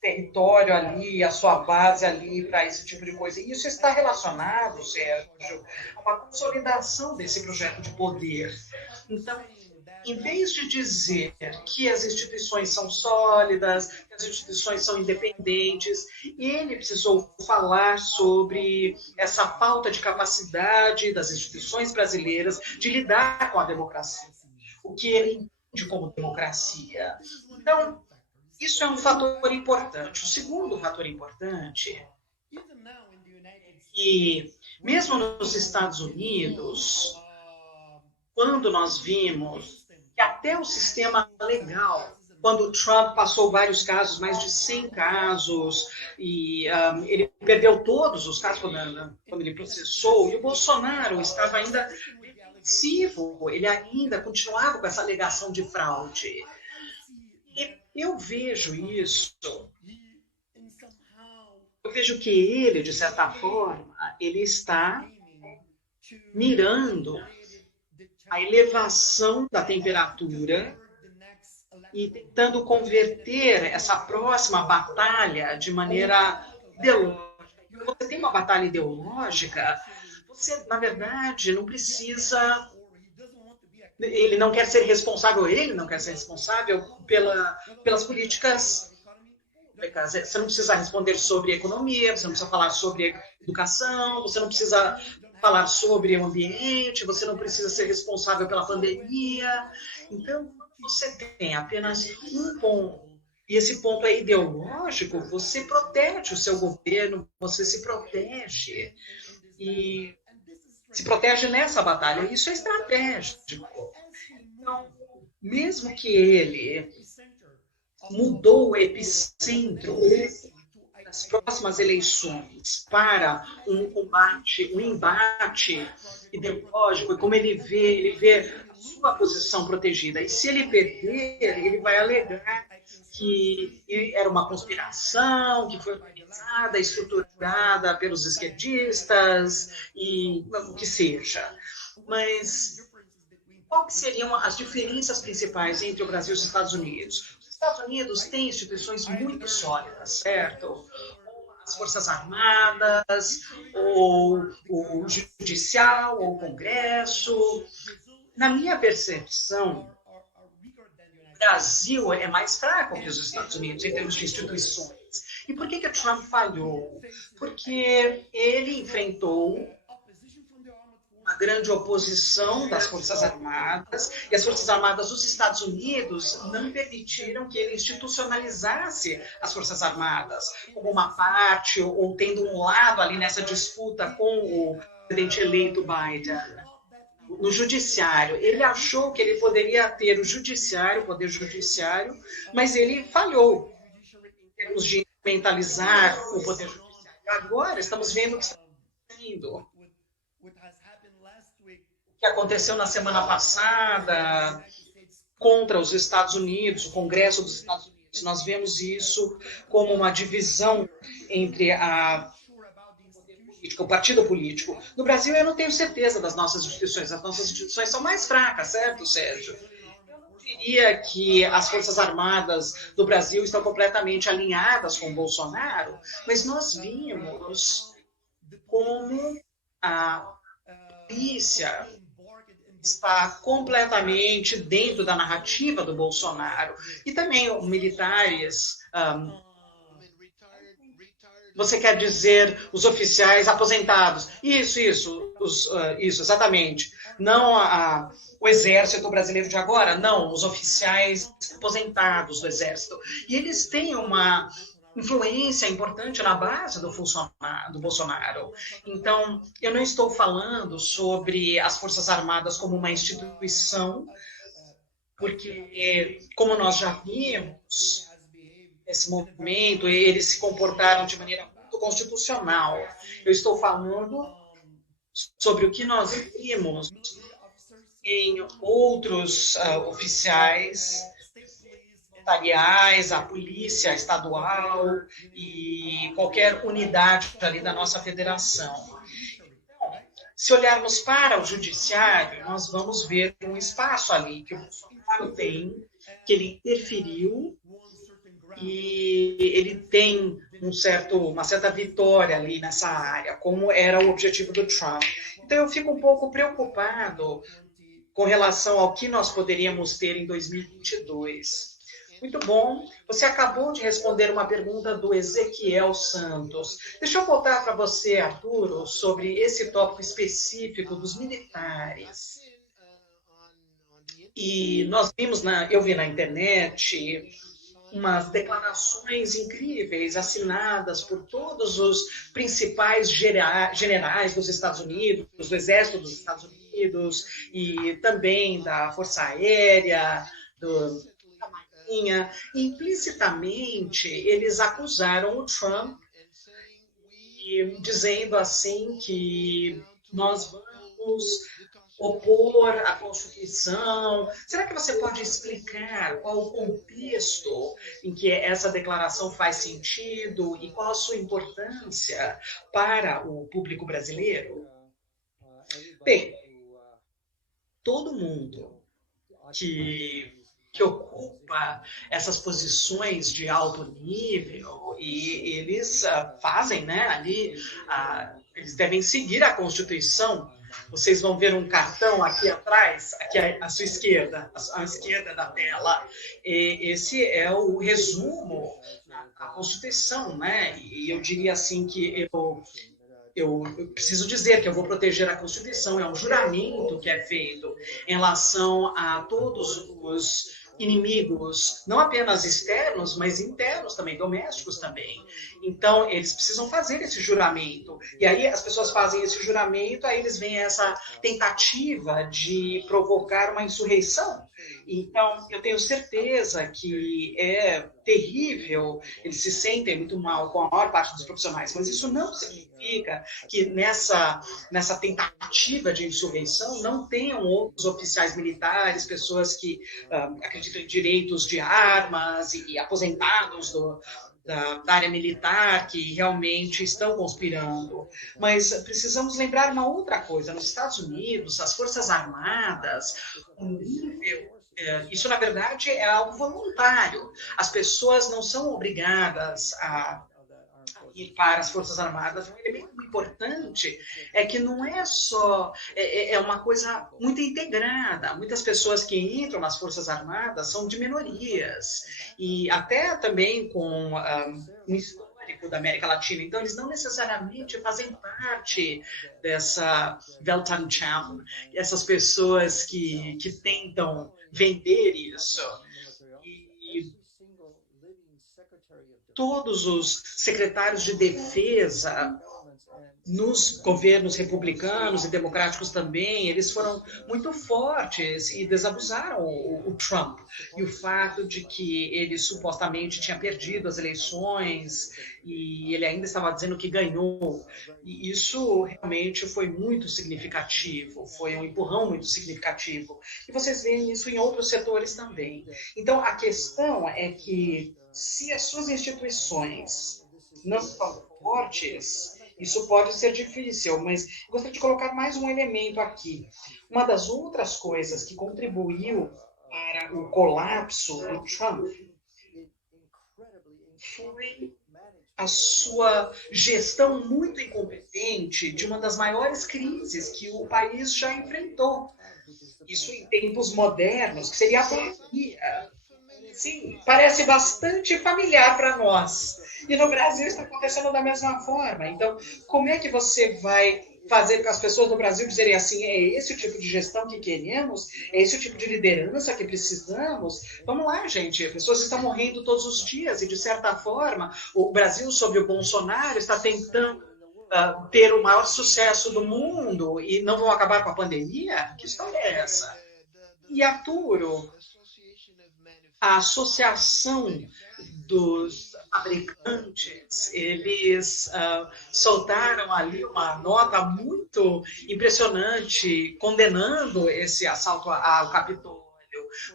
território ali, a sua base ali para esse tipo de coisa. E isso está relacionado, Sérgio, a uma consolidação desse projeto de poder. Então, em vez de dizer que as instituições são sólidas, que as instituições são independentes, ele precisou falar sobre essa falta de capacidade das instituições brasileiras de lidar com a democracia, o que ele entende como democracia. Então, isso é um fator importante. O segundo fator importante é que, mesmo nos Estados Unidos, quando nós vimos que até o sistema legal, quando o Trump passou vários casos, mais de 100 casos, e ele perdeu todos os casos quando ele processou, e o Bolsonaro estava ainda defensivo, ele ainda continuava com essa alegação de fraude. Eu vejo isso, eu vejo que ele, de certa forma, ele está mirando a elevação da temperatura e tentando converter essa próxima batalha de maneira ideológica. Quando você tem uma batalha ideológica, você, na verdade, não precisa... Ele não quer ser responsável pelas políticas públicas. Você não precisa responder sobre economia, você não precisa falar sobre educação, você não precisa falar sobre o ambiente, você não precisa ser responsável pela pandemia. Então, você tem apenas um ponto, e esse ponto é ideológico, você protege o seu governo, você se protege. E se protege nessa batalha. Isso é estratégico. Então, mesmo que ele mudou o epicentro das próximas eleições para um combate, um embate ideológico, e como ele vê a sua posição protegida. E se ele perder, ele vai alegar que era uma conspiração, que foi organizada, estruturada pelos esquerdistas, e o que seja. Mas quais seriam as diferenças principais entre o Brasil e os Estados Unidos? Os Estados Unidos têm instituições muito sólidas, certo? As Forças Armadas, ou o Judicial, ou o Congresso. Na minha percepção, o Brasil é mais fraco que os Estados Unidos em termos de instituições. E por que o Trump falhou? Porque ele enfrentou uma grande oposição das Forças Armadas, e as Forças Armadas dos Estados Unidos não permitiram que ele institucionalizasse as Forças Armadas como uma parte, ou tendo um lado ali nessa disputa com o presidente eleito Biden. No judiciário, ele achou que ele poderia ter o poder judiciário, mas ele falhou em termos de mentalizar o poder judiciário. Agora estamos vendo o que está acontecendo. O que aconteceu na semana passada contra os Estados Unidos, o Congresso dos Estados Unidos. Nós vemos isso como uma divisão entre o partido político. No Brasil, eu não tenho certeza das nossas instituições. As nossas instituições são mais fracas, certo, Sérgio? Eu não diria que as Forças Armadas do Brasil estão completamente alinhadas com o Bolsonaro, mas nós vimos como a polícia está completamente dentro da narrativa do Bolsonaro. E também militares Você quer dizer os oficiais aposentados? Isso, exatamente. Não o exército brasileiro de agora, não, os oficiais aposentados do exército. E eles têm uma influência importante na base do Bolsonaro. Então, eu não estou falando sobre as Forças Armadas como uma instituição, porque, como nós já vimos, nesse momento, eles se comportaram de maneira muito constitucional. Eu estou falando sobre o que nós vimos em outros oficiais secretariais, a polícia estadual e qualquer unidade ali da nossa federação. Então, se olharmos para o judiciário, nós vamos ver um espaço ali que o Bolsonaro tem, que ele interferiu e ele tem uma certa vitória ali nessa área, como era o objetivo do Trump. Então eu fico um pouco preocupado com relação ao que nós poderíamos ter em 2022. Muito bom. Você acabou de responder uma pergunta do Ezequiel Santos. Deixa eu voltar para você, Arturo, sobre esse tópico específico dos militares. E nós vimos, eu vi na internet umas declarações incríveis assinadas por todos os principais generais dos Estados Unidos, do Exército dos Estados Unidos e também da Força Aérea, da Marinha. Implicitamente, eles acusaram o Trump, dizendo assim que nós vamos opor à Constituição. Será que você pode explicar qual o contexto em que essa declaração faz sentido e qual a sua importância para o público brasileiro? Bem, todo mundo que ocupa essas posições de alto nível e eles fazem, né, ali, eles devem seguir a Constituição. Vocês vão ver um cartão aqui atrás, aqui à sua esquerda, à esquerda da tela. Esse é o resumo da Constituição, né? E eu diria assim que eu preciso dizer que eu vou proteger a Constituição. É um juramento que é feito em relação a todos os inimigos, não apenas externos, mas internos também, domésticos também. Então, eles precisam fazer esse juramento. E aí as pessoas fazem esse juramento, aí eles veem essa tentativa de provocar uma insurreição. Então, eu tenho certeza que é terrível, eles se sentem muito mal com a maior parte dos profissionais, mas isso não significa que nessa tentativa de insurreição não tenham outros oficiais militares, pessoas que acreditam em direitos de armas e aposentados da área militar que realmente estão conspirando. Mas precisamos lembrar uma outra coisa. Nos Estados Unidos, as Forças Armadas, o nível... Isso, na verdade, é algo voluntário. As pessoas não são obrigadas a ir para as Forças Armadas. Um elemento importante é que não é só... É uma coisa muito integrada. Muitas pessoas que entram nas Forças Armadas são de minorias. E até também com um histórico da América Latina. Então, eles não necessariamente fazem parte dessa Weltanschauung, essas pessoas que tentam vender isso. E todos os secretários de defesa nos governos republicanos e democráticos também, eles foram muito fortes e desabusaram o Trump. E o fato de que ele supostamente tinha perdido as eleições e ele ainda estava dizendo que ganhou. E isso realmente foi muito significativo, foi um empurrão muito significativo. E vocês veem isso em outros setores também. Então, a questão é que se as suas instituições não são fortes, isso pode ser difícil, mas gostaria de colocar mais um elemento aqui. Uma das outras coisas que contribuiu para o colapso do Trump foi a sua gestão muito incompetente de uma das maiores crises que o país já enfrentou. Isso em tempos modernos, que seria a pandemia. Sim, parece bastante familiar para nós. E no Brasil está acontecendo da mesma forma. Então, como é que você vai fazer com as pessoas do Brasil dizerem assim, é esse o tipo de gestão que queremos? É esse o tipo de liderança que precisamos? Vamos lá, gente. As pessoas estão morrendo todos os dias e, de certa forma, o Brasil, sob o Bolsonaro, está tentando ter o maior sucesso do mundo e não vão acabar com a pandemia? Que história é essa? E Arturo, a associação dos fabricantes, eles soltaram ali uma nota muito impressionante condenando esse assalto ao Capitólio.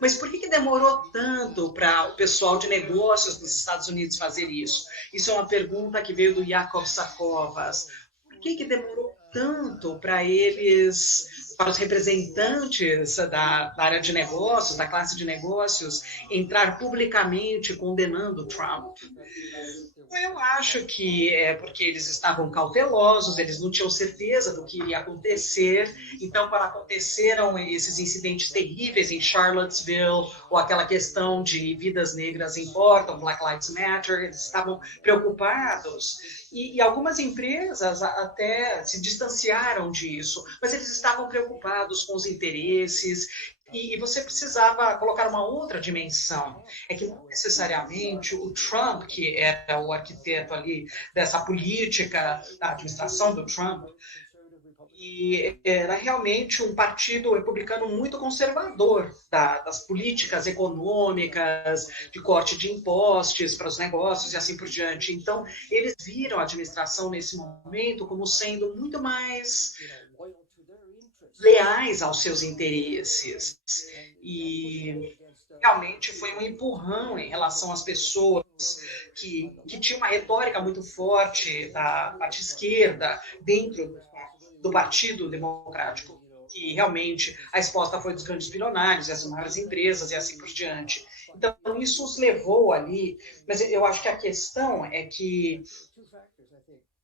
Mas por que demorou tanto para o pessoal de negócios dos Estados Unidos fazer isso? Isso é uma pergunta que veio do Yakov Sakovas. Por que demorou tanto para eles, para os representantes da área de negócios, da classe de negócios, entrar publicamente condenando Trump? Eu acho que é porque eles estavam cautelosos, eles não tinham certeza do que iria acontecer. Então, quando aconteceram esses incidentes terríveis em Charlottesville, ou aquela questão de vidas negras importam, Black Lives Matter, eles estavam preocupados. E algumas empresas até se distanciaram disso, mas eles estavam preocupados com os interesses. E você precisava colocar uma outra dimensão. É que não necessariamente o Trump, que era o arquiteto ali dessa política, da administração do Trump, e era realmente um partido republicano muito conservador das políticas econômicas, de corte de impostos para os negócios e assim por diante. Então, eles viram a administração nesse momento como sendo muito mais leais aos seus interesses. E realmente foi um empurrão em relação às pessoas que tinham uma retórica muito forte da parte esquerda dentro do Partido Democrático, que realmente a exposta foi dos grandes bilionários e as maiores empresas e assim por diante. Então, isso os levou ali, mas eu acho que a questão é que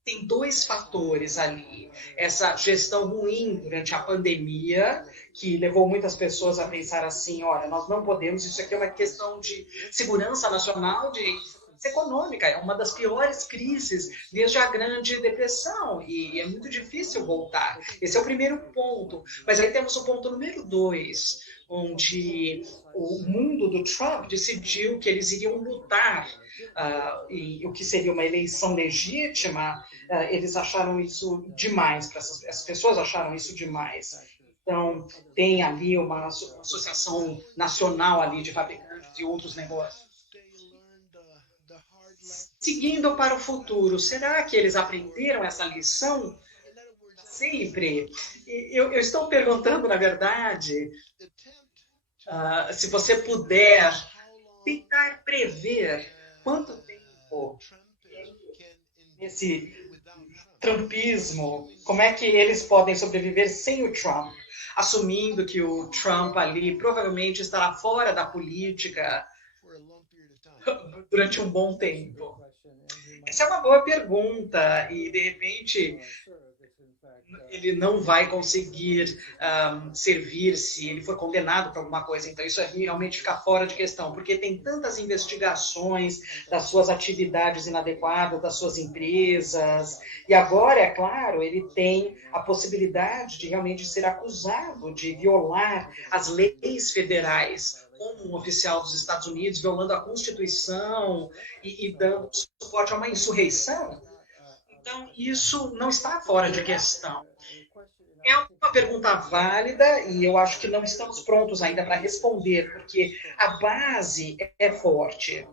tem dois fatores ali. Essa gestão ruim durante a pandemia, que levou muitas pessoas a pensar assim, olha, nós não podemos, isso aqui é uma questão de segurança nacional, de econômica, é uma das piores crises desde a Grande Depressão, e é muito difícil voltar. Esse é o primeiro ponto. Mas aí temos o ponto número 2, onde o mundo do Trump decidiu que eles iriam lutar e o que seria uma eleição legítima, eles acharam isso demais, as pessoas acharam isso demais. Então, tem ali uma associação nacional ali de fabricantes e outros negócios. Seguindo para o futuro, será que eles aprenderam essa lição? Sempre. Eu estou perguntando, na verdade, se você puder tentar prever quanto tempo esse trumpismo, como é que eles podem sobreviver sem o Trump, assumindo que o Trump ali provavelmente estará fora da política durante um bom tempo. Essa é uma boa pergunta e, de repente, ele não vai conseguir servir se ele for condenado por alguma coisa. Então, isso realmente fica fora de questão, porque tem tantas investigações das suas atividades inadequadas, das suas empresas. E agora, é claro, ele tem a possibilidade de realmente ser acusado de violar as leis federais, como um oficial dos Estados Unidos, violando a Constituição e dando suporte a uma insurreição. Então, isso não está fora de questão. É uma pergunta válida e eu acho que não estamos prontos ainda para responder, porque a base é forte.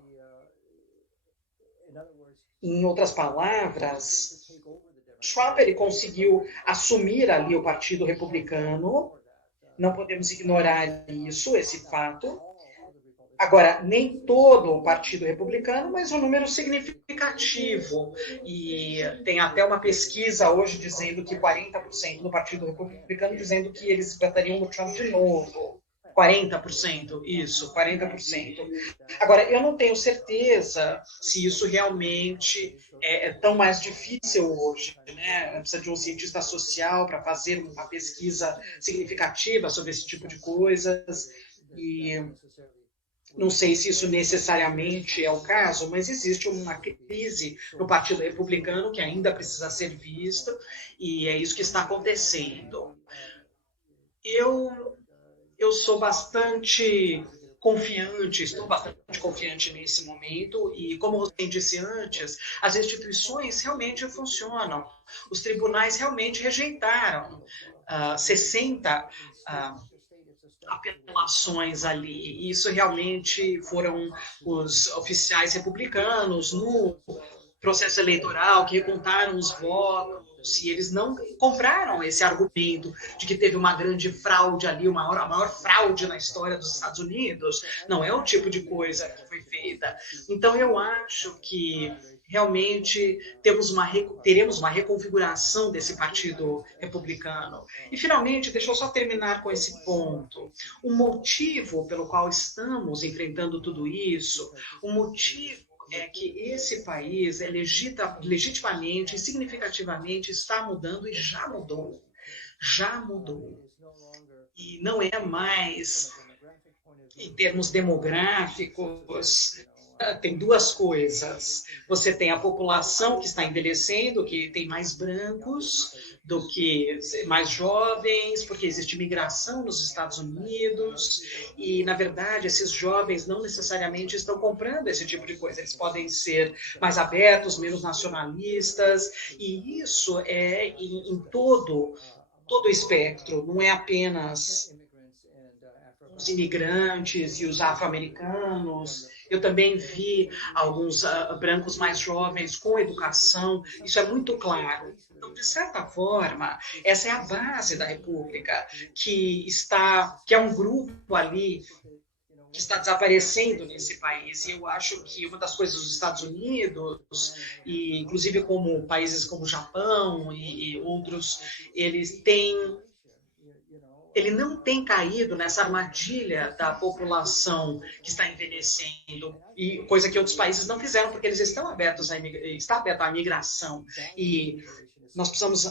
Em outras palavras, Trump ele conseguiu assumir ali o Partido Republicano, não podemos ignorar isso, esse fato. Agora, nem todo o Partido Republicano, mas um número significativo. E tem até uma pesquisa hoje dizendo que 40% do Partido Republicano dizendo que eles votariam no Trump de novo. 40%, isso, 40%. Agora, eu não tenho certeza se isso realmente é tão mais difícil hoje, né? Precisa de um cientista social para fazer uma pesquisa significativa sobre esse tipo de coisas. E Não sei se isso necessariamente é o caso, mas existe uma crise no Partido Republicano que ainda precisa ser vista, e é isso que está acontecendo. Eu, eu sou bastante confiante, estou bastante confiante nesse momento, e como você disse antes, as instituições realmente funcionam. Os tribunais realmente rejeitaram 60 apelações ali. E isso realmente foram os oficiais republicanos no processo eleitoral que recontaram os votos, e eles não compraram esse argumento de que teve uma grande fraude ali, a maior fraude na história dos Estados Unidos. Não é o tipo de coisa que foi feita. Então, eu acho que realmente teremos uma reconfiguração desse partido republicano. E, finalmente, deixa eu só terminar com esse ponto. O motivo pelo qual estamos enfrentando tudo isso, o motivo é que esse país legitimamente e significativamente está mudando e já mudou. Já mudou. E não é mais, em termos demográficos, tem duas coisas. Você tem a população que está envelhecendo, que tem mais brancos do que mais jovens, porque existe migração nos Estados Unidos, e, na verdade, esses jovens não necessariamente estão comprando esse tipo de coisa. Eles podem ser mais abertos, menos nacionalistas, e isso é em todo o espectro, não é apenas os imigrantes e os afro-americanos. Eu também vi alguns brancos mais jovens com educação, isso é muito claro. Então, de certa forma, essa é a base da República, que é um grupo ali que está desaparecendo nesse país. E eu acho que uma das coisas dos Estados Unidos, e inclusive como países como o Japão e outros, ele não tem caído nessa armadilha da população que está envelhecendo, e coisa que outros países não fizeram, porque eles estão abertos está aberto à migração. E nós precisamos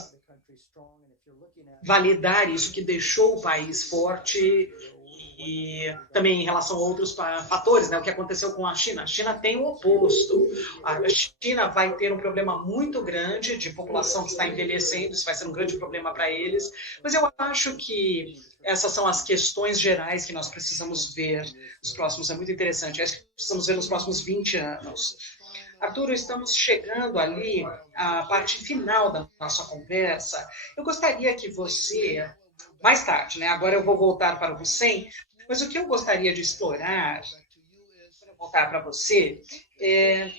validar isso que deixou o país forte, e também em relação a outros fatores, né? O que aconteceu com a China. A China tem o oposto. A China vai ter um problema muito grande de população que está envelhecendo, isso vai ser um grande problema para eles, mas eu acho que essas são as questões gerais que nós precisamos ver nos próximos, é muito interessante, acho que precisamos ver nos próximos 20 anos. Arturo, estamos chegando ali à parte final da nossa conversa. Eu gostaria que você, mais tarde, né? Agora eu vou voltar para o Hussein, mas o que eu gostaria de explorar, para voltar para você, é,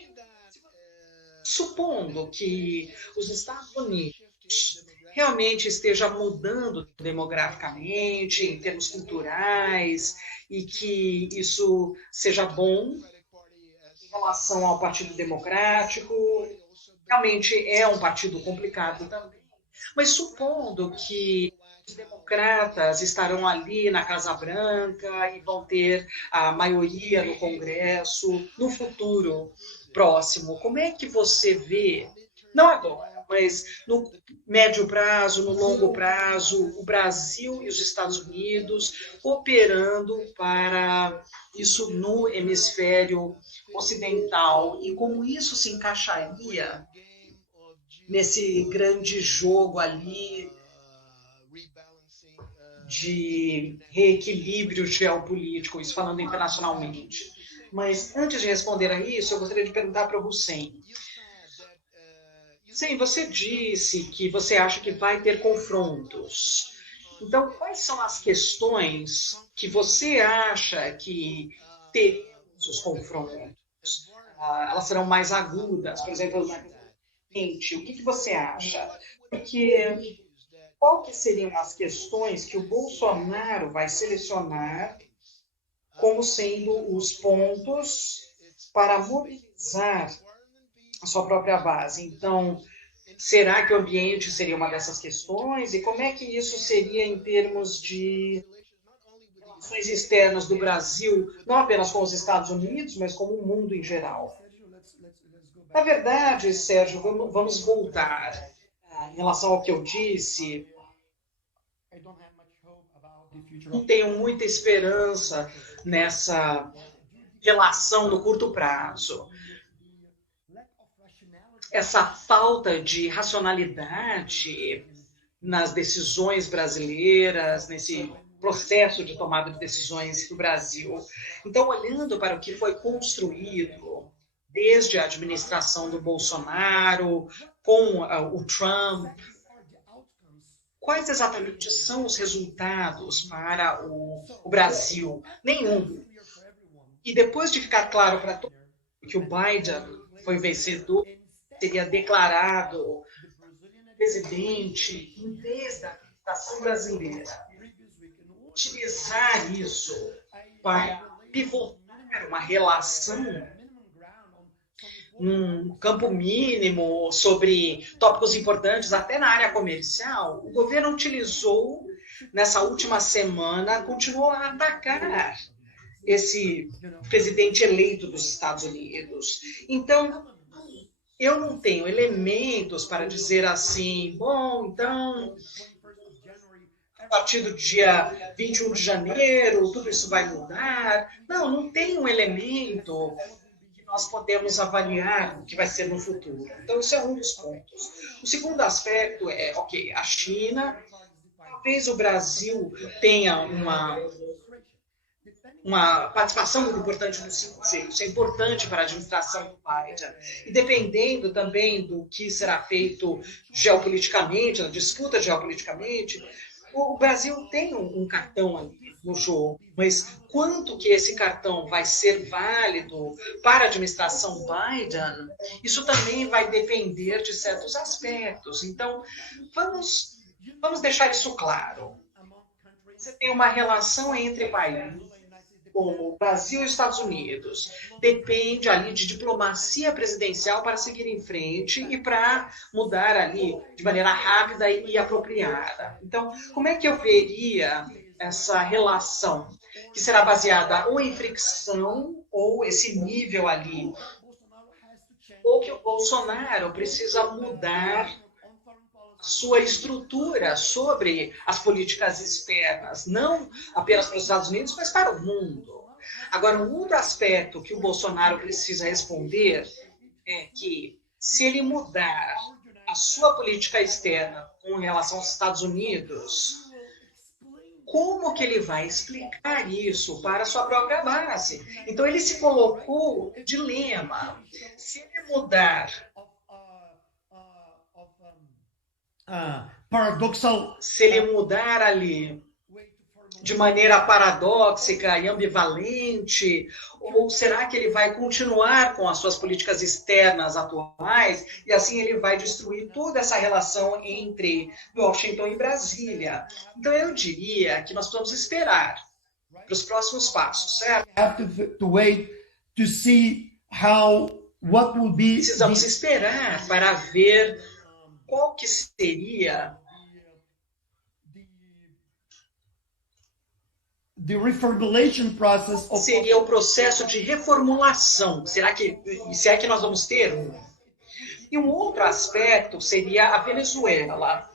supondo que os Estados Unidos realmente esteja mudando demograficamente, em termos culturais, e que isso seja bom em relação ao Partido Democrático, realmente é um partido complicado também. Mas supondo que os democratas estarão ali na Casa Branca e vão ter a maioria no Congresso no futuro próximo, como é que você vê, não agora, mas no médio prazo, no longo prazo, o Brasil e os Estados Unidos operando para isso no hemisfério ocidental, e como isso se encaixaria nesse grande jogo ali de reequilíbrio geopolítico, isso falando internacionalmente. Mas antes de responder a isso, eu gostaria de perguntar para o Hussein. Sim, você disse que você acha que vai ter confrontos. Então, quais são as questões que você acha que teremos os confrontos? Elas serão mais agudas, por exemplo, na mente. O que você acha? Porque qual que seriam as questões que o Bolsonaro vai selecionar como sendo os pontos para mobilizar a sua própria base? Então, será que o ambiente seria uma dessas questões? E como é que isso seria em termos de relações externas do Brasil, não apenas com os Estados Unidos, mas com o mundo em geral? Na verdade, Sérgio, vamos voltar em relação ao que eu disse. Não tenho muita esperança nessa relação no curto prazo. Essa falta de racionalidade nas decisões brasileiras, nesse processo de tomada de decisões do Brasil. Então, olhando para o que foi construído desde a administração do Bolsonaro, com o Trump, quais exatamente são os resultados para o Brasil? Nenhum. E depois de ficar claro para todos que o Biden foi vencedor, seria declarado presidente, em vez da administração brasileira utilizar isso para pivotar uma relação num campo mínimo sobre tópicos importantes, até na área comercial, o governo utilizou, nessa última semana, continuou a atacar esse presidente eleito dos Estados Unidos. Então, eu não tenho elementos para dizer assim, bom, então, a partir do dia 21 de janeiro, tudo isso vai mudar. Não, não tem um elemento que nós podemos avaliar o que vai ser no futuro. Então, isso é um dos pontos. O segundo aspecto é, ok, a China, talvez o Brasil tenha uma participação muito importante no 5G. Isso é importante para a administração do Biden. E dependendo também do que será feito geopoliticamente, na disputa geopoliticamente, o Brasil tem um cartão ali no jogo, mas quanto que esse cartão vai ser válido para a administração Biden, isso também vai depender de certos aspectos. Então, vamos deixar isso claro. Você tem uma relação entre países, como o Brasil e os Estados Unidos, depende ali de diplomacia presidencial para seguir em frente e para mudar ali de maneira rápida e apropriada. Então, como é que eu veria essa relação, que será baseada ou em fricção, ou esse nível ali, ou que o Bolsonaro precisa mudar sua estrutura sobre as políticas externas, não apenas para os Estados Unidos, mas para o mundo. Agora, um outro aspecto que o Bolsonaro precisa responder é que, se ele mudar a sua política externa com relação aos Estados Unidos, como que ele vai explicar isso para a sua própria base? Então, ele se colocou no dilema. Se ele mudar paradoxal. Se ele mudar ali de maneira paradóxica e ambivalente, ou será que ele vai continuar com as suas políticas externas atuais e assim ele vai destruir toda essa relação entre Washington e Brasília? Então eu diria que nós precisamos esperar para os próximos passos, certo? Precisamos esperar para ver qual que seria seria o processo de reformulação. Se é que nós vamos ter um? E um outro aspecto seria a Venezuela.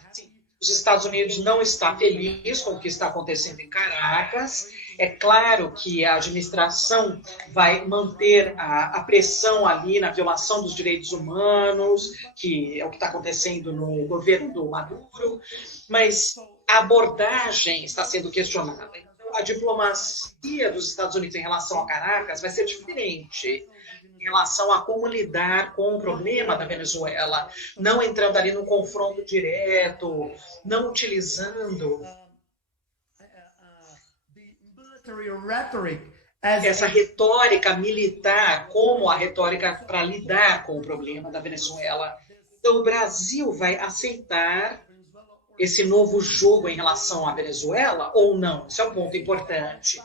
Os Estados Unidos não estão felizes com o que está acontecendo em Caracas. É claro que a administração vai manter a pressão ali na violação dos direitos humanos, que é o que está acontecendo no governo do Maduro, mas a abordagem está sendo questionada. Então, a diplomacia dos Estados Unidos em relação a Caracas vai ser diferente em relação a como lidar com o problema da Venezuela, não entrando ali num confronto direto, não utilizando essa retórica militar como a retórica para lidar com o problema da Venezuela. Então, o Brasil vai aceitar esse novo jogo em relação à Venezuela ou não? Isso é um ponto importante.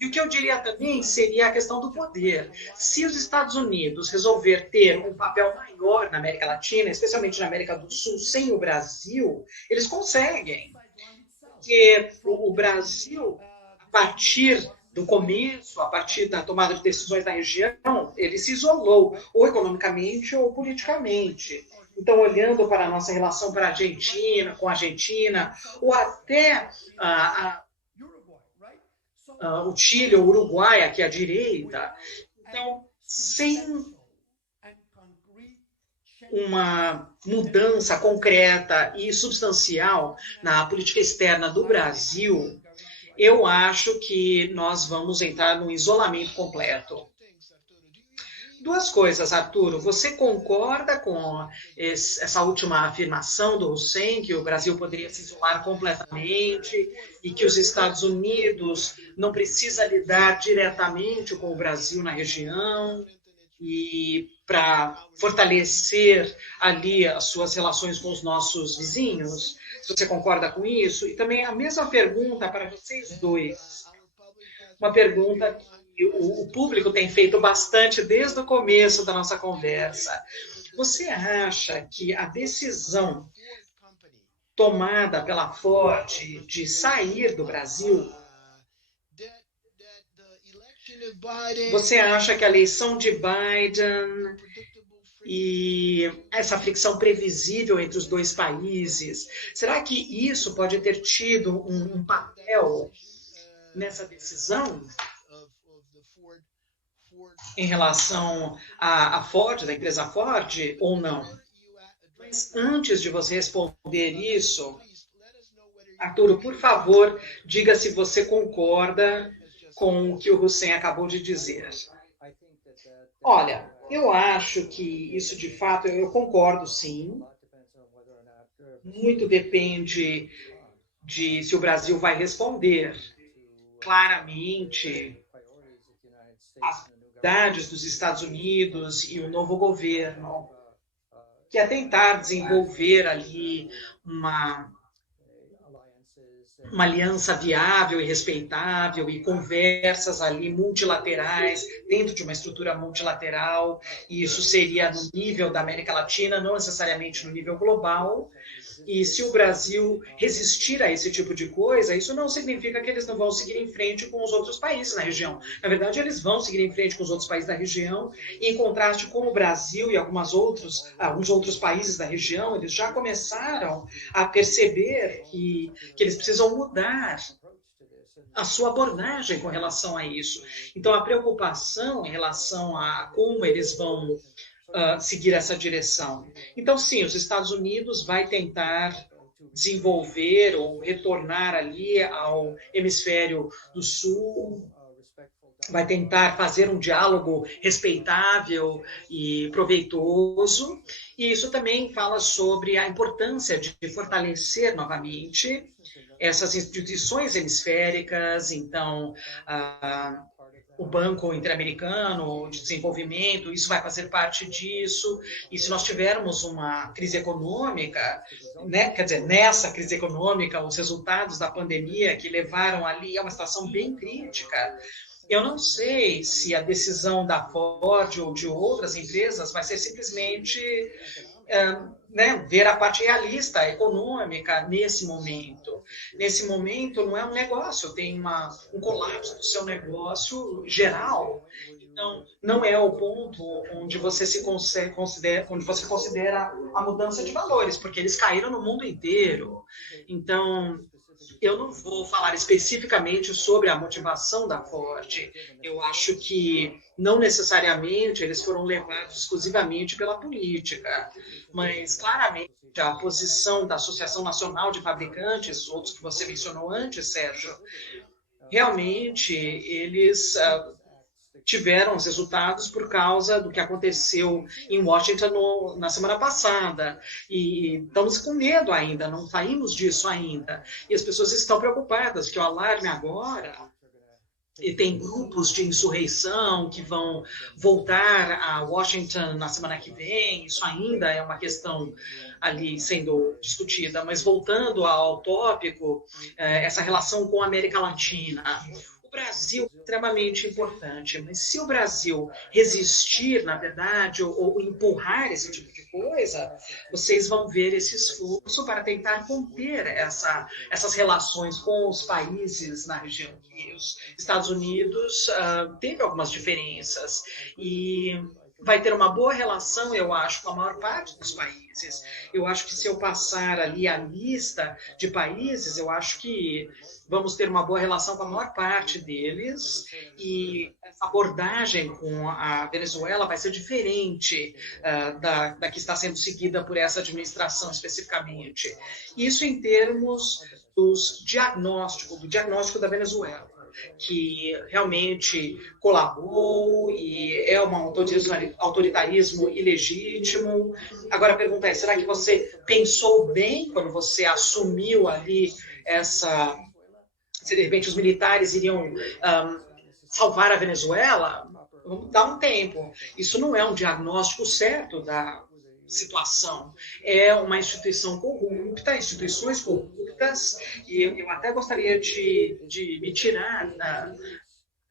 E o que eu diria também seria a questão do poder. Se os Estados Unidos resolver ter um papel maior na América Latina, especialmente na América do Sul, sem o Brasil, eles conseguem. Porque o Brasil, a partir do começo, a partir da tomada de decisões na região, ele se isolou, ou economicamente ou politicamente. Então, olhando para a nossa relação com a Argentina, ou até o Chile ou o Uruguai aqui à direita. Então, sem uma mudança concreta e substancial na política externa do Brasil, eu acho que nós vamos entrar num isolamento completo. Duas coisas, Arturo. Você concorda com essa última afirmação do Hussein, que o Brasil poderia se isolar completamente e que os Estados Unidos não precisa lidar diretamente com o Brasil na região e para fortalecer ali as suas relações com os nossos vizinhos? Se você concorda com isso? E também a mesma pergunta para vocês dois. Uma pergunta que o público tem feito bastante desde o começo da nossa conversa. Você acha que a decisão tomada pela Ford de sair do Brasil, você acha que a eleição de Biden e essa fricção previsível entre os dois países, será que isso pode ter tido um papel nessa decisão em relação à Ford, da empresa Ford, ou não? Mas antes de você responder isso, Arturo, por favor, diga se você concorda com o que o Hussein acabou de dizer. Olha, eu acho que isso de fato, eu concordo sim. Muito depende de se o Brasil vai responder claramente às prioridades dos Estados Unidos e o novo governo, que é tentar desenvolver ali uma aliança viável e respeitável e conversas ali multilaterais dentro de uma estrutura multilateral, e isso seria no nível da América Latina, não necessariamente no nível global. E se o Brasil resistir a esse tipo de coisa, isso não significa que eles não vão seguir em frente com os outros países na região. Na verdade, eles vão seguir em frente com os outros países da região, e em contraste com o Brasil e alguns outros países da região, eles já começaram a perceber que eles precisam mudar a sua abordagem com relação a isso. Então, a preocupação em relação a como eles vão seguir essa direção. Então, sim, os Estados Unidos vai tentar desenvolver ou retornar ali ao hemisfério do sul, vai tentar fazer um diálogo respeitável e proveitoso, e isso também fala sobre a importância de fortalecer novamente essas instituições hemisféricas. Então, o Banco Interamericano de Desenvolvimento, isso vai fazer parte disso. E se nós tivermos uma crise econômica, né, quer dizer, nessa crise econômica, os resultados da pandemia que levaram ali a uma situação bem crítica, eu não sei se a decisão da Ford ou de outras empresas vai ser simplesmente ver a parte realista, econômica, nesse momento. Nesse momento não é um negócio, tem um colapso do seu negócio geral. Então, não é o ponto onde você considera a mudança de valores, porque eles caíram no mundo inteiro. Então, eu não vou falar especificamente sobre a motivação da Ford. Eu acho que não necessariamente eles foram levados exclusivamente pela política, mas claramente a posição da Associação Nacional de Fabricantes, outros que você mencionou antes, Sérgio, realmente eles tiveram os resultados por causa do que aconteceu em Washington na semana passada. E estamos com medo ainda, não saímos disso ainda. E as pessoas estão preocupadas que o alarme agora... E tem grupos de insurreição que vão voltar a Washington na semana que vem. Isso ainda é uma questão ali sendo discutida. Mas voltando ao tópico, essa relação com a América Latina. O Brasil é extremamente importante, mas se o Brasil resistir, na verdade, ou empurrar esse tipo de coisa, vocês vão ver esse esforço para tentar conter essas relações com os países na região. E os Estados Unidos teve algumas diferenças, e vai ter uma boa relação, eu acho, com a maior parte dos países. Eu acho que se eu passar ali a lista de países, eu acho que vamos ter uma boa relação com a maior parte deles e essa abordagem com a Venezuela vai ser diferente da que está sendo seguida por essa administração especificamente. Isso em termos do diagnóstico da Venezuela, que realmente colabou e é um autoritarismo ilegítimo. Agora a pergunta é, será que você pensou bem quando você assumiu ali se de repente os militares iriam salvar a Venezuela? Vamos dar um tempo. Isso não é um diagnóstico certo da situação. É uma instituição corrupta, instituições corruptas, e eu até gostaria de me tirar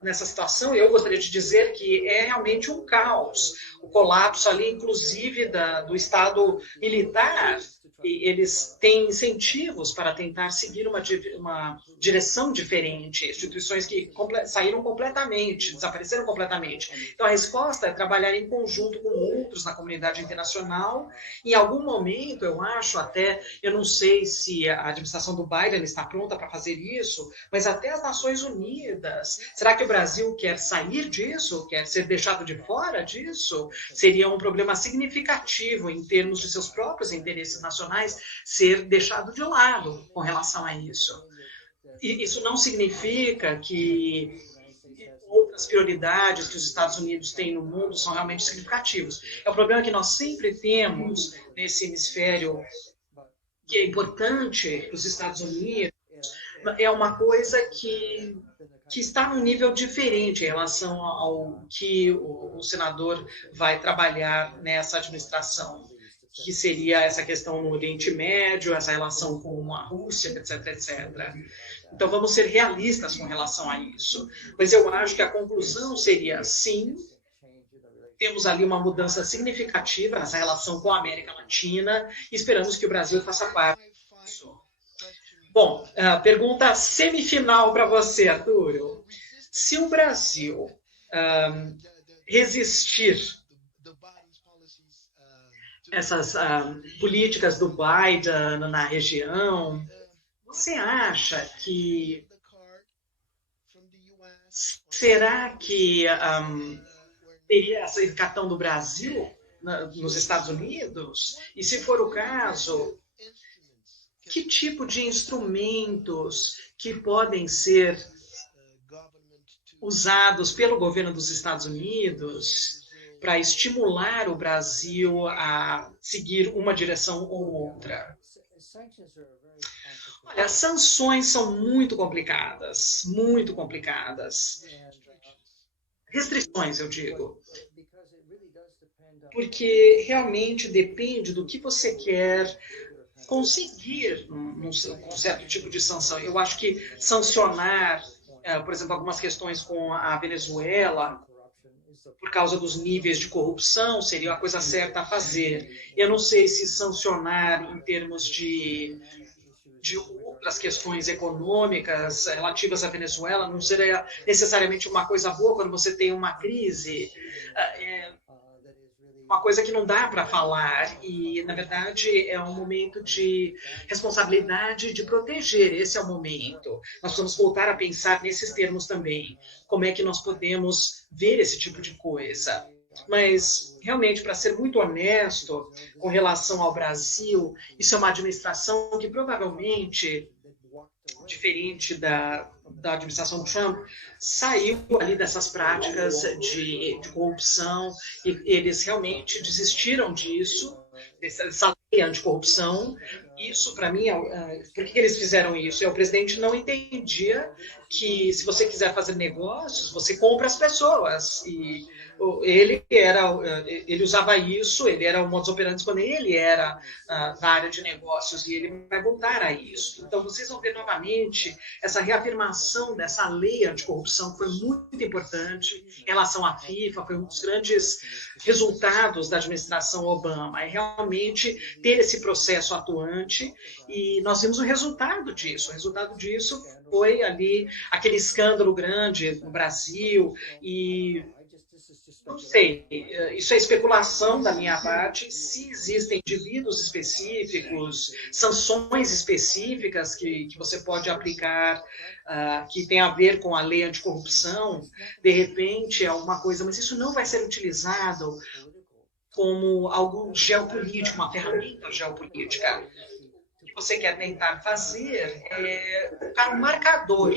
nessa situação, eu gostaria de dizer que é realmente um caos. O colapso ali, inclusive, do Estado militar, e eles têm incentivos para tentar seguir uma direção diferente, instituições que saíram completamente, desapareceram completamente. Então, a resposta é trabalhar em conjunto com outros na comunidade internacional. Em algum momento, eu acho até, eu não sei se a administração do Biden está pronta para fazer isso, mas até as Nações Unidas. Será que o Brasil quer sair disso? Quer ser deixado de fora disso? Seria um problema significativo em termos de seus próprios interesses nacionais ser deixado de lado com relação a isso. E isso não significa que outras prioridades que os Estados Unidos têm no mundo são realmente significativos. É um problema que nós sempre temos nesse hemisfério, que é importante para os Estados Unidos, é uma coisa que está num nível diferente em relação ao que o senador vai trabalhar nessa administração, que seria essa questão no Oriente Médio, essa relação com a Rússia, etc, etc. Então, vamos ser realistas com relação a isso. Mas eu acho que a conclusão seria, sim, temos ali uma mudança significativa nessa relação com a América Latina e esperamos que o Brasil faça parte disso. Bom, pergunta semifinal para você, Arturo. Se o Brasil resistir essas políticas do Biden na região, você acha que será que teria esse cartão do Brasil nos Estados Unidos? E se for o caso, que tipo de instrumentos que podem ser usados pelo governo dos Estados Unidos para estimular o Brasil a seguir uma direção ou outra? Olha, as sanções são muito complicadas, muito complicadas. Restrições, eu digo. Porque realmente depende do que você quer conseguir com um certo tipo de sanção. Eu acho que sancionar, por exemplo, algumas questões com a Venezuela, por causa dos níveis de corrupção, seria a coisa certa a fazer. Eu não sei se sancionar em termos de outras questões econômicas relativas à Venezuela não seria necessariamente uma coisa boa quando você tem uma crise. Uma coisa que não dá para falar e, na verdade, é um momento de responsabilidade de proteger. Esse é o momento. Nós vamos voltar a pensar nesses termos também. Como é que nós podemos ver esse tipo de coisa? Mas, realmente, para ser muito honesto com relação ao Brasil, isso é uma administração que provavelmente, diferente da administração Trump, saiu ali dessas práticas de corrupção e eles realmente desistiram disso, dessa lei anticorrupção. Isso, para mim, por que eles fizeram isso? O presidente não entendia que se você quiser fazer negócios, você compra as pessoas. E ele usava isso, ele era o modus operandi quando ele era da área de negócios e ele vai voltar a isso. Então, vocês vão ver novamente essa reafirmação dessa lei anticorrupção, que foi muito importante em relação à FIFA, foi um dos grandes resultados da administração Obama, é realmente ter esse processo atuante e nós vimos o resultado disso. O resultado disso foi ali aquele escândalo grande no Brasil e Não sei, isso é especulação da minha parte. Se existem indivíduos específicos, sanções específicas que você pode aplicar, que tem a ver com a lei anticorrupção, de repente é alguma coisa, mas isso não vai ser utilizado como algo geopolítico, uma ferramenta geopolítica. O que você quer tentar fazer é colocar um marcador.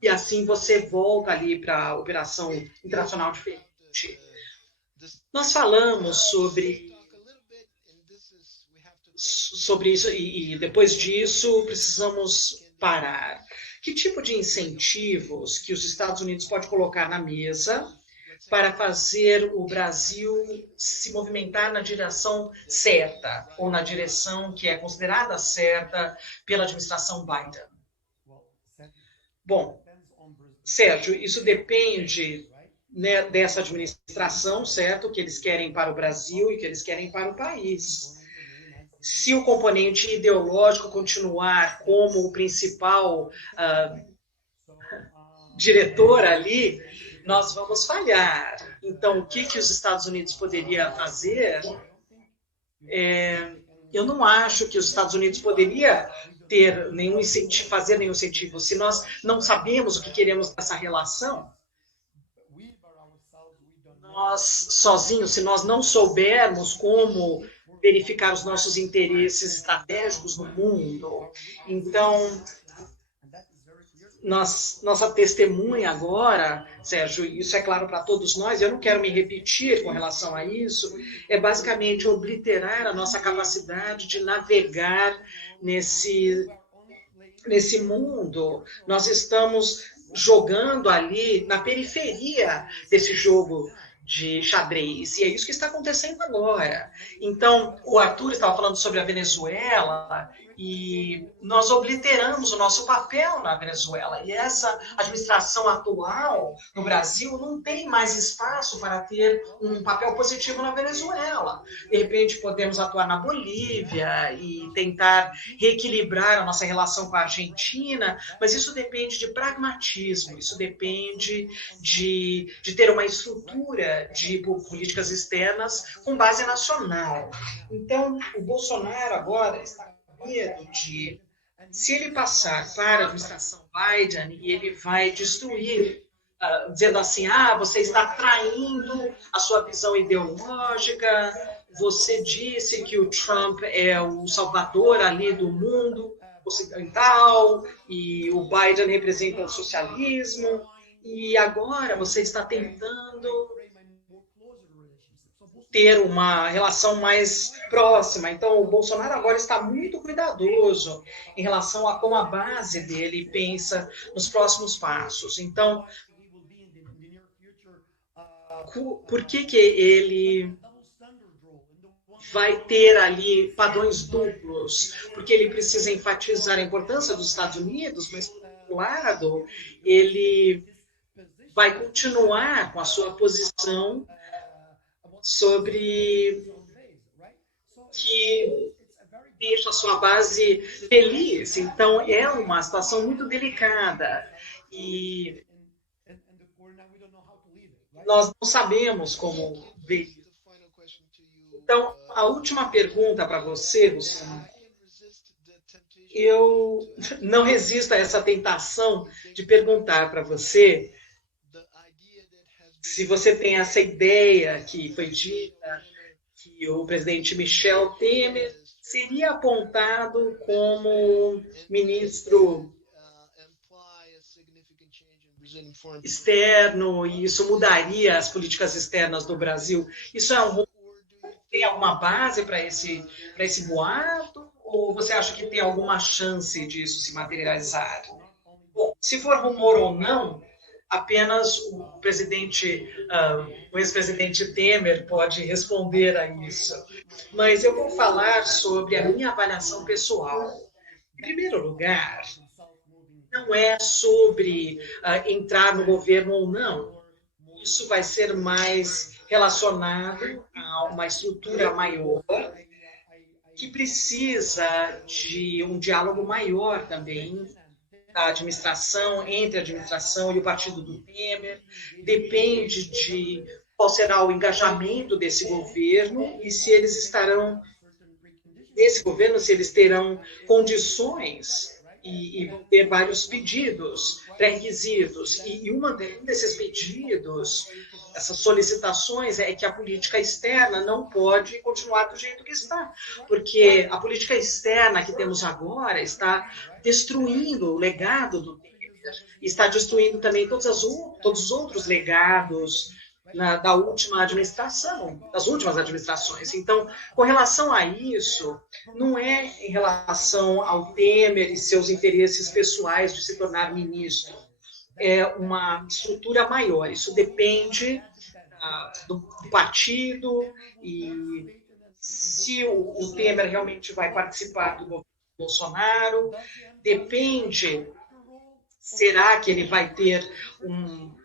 E assim você volta ali para a operação internacional diferente. Nós falamos sobre isso e depois disso precisamos parar. Que tipo de incentivos que os Estados Unidos pode colocar na mesa para fazer o Brasil se movimentar na direção certa, ou na direção que é considerada certa pela administração Biden? Bom, Sérgio, isso depende, né, dessa administração, certo? Que eles querem para o Brasil e que eles querem para o país. Se o componente ideológico continuar como o principal diretor ali, nós vamos falhar. Então, o que os Estados Unidos poderia fazer? Eu não acho que os Estados Unidos poderia ter nenhum incentivo, fazer nenhum incentivo. Se nós não sabemos o que queremos dessa relação, nós sozinhos, se nós não soubermos como verificar os nossos interesses estratégicos no mundo, então nossa testemunha agora, Sérgio, isso é claro para todos nós, eu não quero me repetir com relação a isso, é basicamente obliterar a nossa capacidade de navegar nesse mundo. Nós estamos jogando ali na periferia desse jogo de xadrez, e é isso que está acontecendo agora. Então, o Arthur estava falando sobre a Venezuela, e nós obliteramos o nosso papel na Venezuela. E essa administração atual no Brasil não tem mais espaço para ter um papel positivo na Venezuela. De repente, podemos atuar na Bolívia e tentar reequilibrar a nossa relação com a Argentina, mas isso depende de pragmatismo, isso depende de ter uma estrutura de políticas externas com base nacional. Então, o Bolsonaro agora está medo de, se ele passar para a administração Biden, e ele vai destruir, dizendo assim, você está traindo a sua visão ideológica, você disse que o Trump é o salvador ali do mundo ocidental, e o Biden representa o socialismo, e agora você está tentando ter uma relação mais próxima. Então, o Bolsonaro agora está muito cuidadoso em relação a como a base dele pensa nos próximos passos. Então, por que ele vai ter ali padrões duplos? Porque ele precisa enfatizar a importância dos Estados Unidos, mas, por outro lado, ele vai continuar com a sua posição sobre que deixa a sua base feliz. Então, é uma situação muito delicada e nós não sabemos como ver. Então, a última pergunta para você, Luciano. Eu não resisto a essa tentação de perguntar para você se você tem essa ideia que foi dita, que o presidente Michel Temer seria apontado como ministro externo, e isso mudaria as políticas externas do Brasil. Isso tem alguma base para esse boato? Ou você acha que tem alguma chance disso se materializar? Bom, se for rumor ou não, apenas o ex-presidente Temer pode responder a isso. Mas eu vou falar sobre a minha avaliação pessoal. Em primeiro lugar, não é sobre entrar no governo ou não. Isso vai ser mais relacionado a uma estrutura maior que precisa de um diálogo maior também da administração, entre a administração e o partido do Temer, depende de qual será o engajamento desse governo e se eles estarão, desse governo, se eles terão condições e vão ter vários pedidos, pré-requisitos. E um desses pedidos, essas solicitações, é que a política externa não pode continuar do jeito que está, porque a política externa que temos agora está destruindo o legado do Temer, está destruindo também todos os outros legados da última administração, das últimas administrações. Então, com relação a isso, não é em relação ao Temer e seus interesses pessoais de se tornar ministro, é uma estrutura maior. Isso depende do partido e se o Temer realmente vai participar do governo Bolsonaro, depende, será que ele vai ter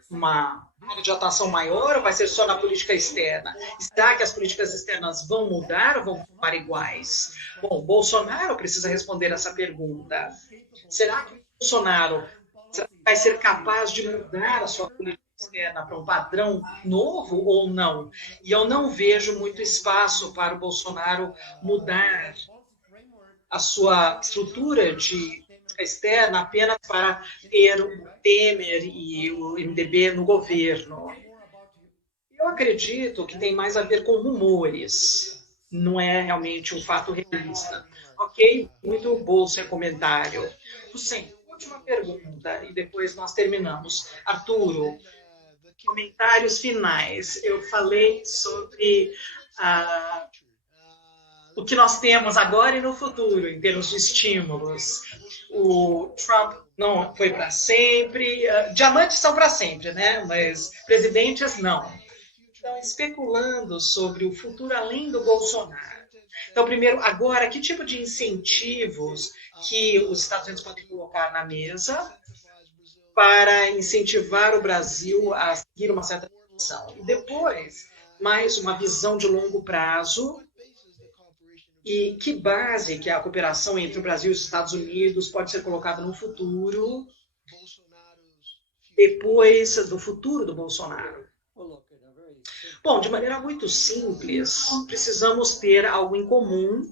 uma área de atuação maior ou vai ser só na política externa? Será que as políticas externas vão mudar ou vão ficar iguais? Bom, Bolsonaro precisa responder essa pergunta. Será que o Bolsonaro vai ser capaz de mudar a sua política externa para um padrão novo ou não? E eu não vejo muito espaço para o Bolsonaro mudar a sua estrutura de externa apenas para ter o Temer e o MDB no governo. Eu acredito que tem mais a ver com rumores, não é realmente um fato realista. Ok? Muito bom seu comentário. Hussein, última pergunta e depois nós terminamos. Arturo, comentários finais. Eu falei sobre o que nós temos agora e no futuro, em termos de estímulos. O Trump não foi para sempre, diamantes são para sempre, né? Mas presidentes não. Então, especulando sobre o futuro além do Bolsonaro. Então, primeiro, agora, que tipo de incentivos que os Estados Unidos podem colocar na mesa para incentivar o Brasil a seguir uma certa direção? E depois, mais uma visão de longo prazo. E que base que a cooperação entre o Brasil e os Estados Unidos pode ser colocada no futuro, depois do futuro do Bolsonaro? Bom, de maneira muito simples, precisamos ter algo em comum,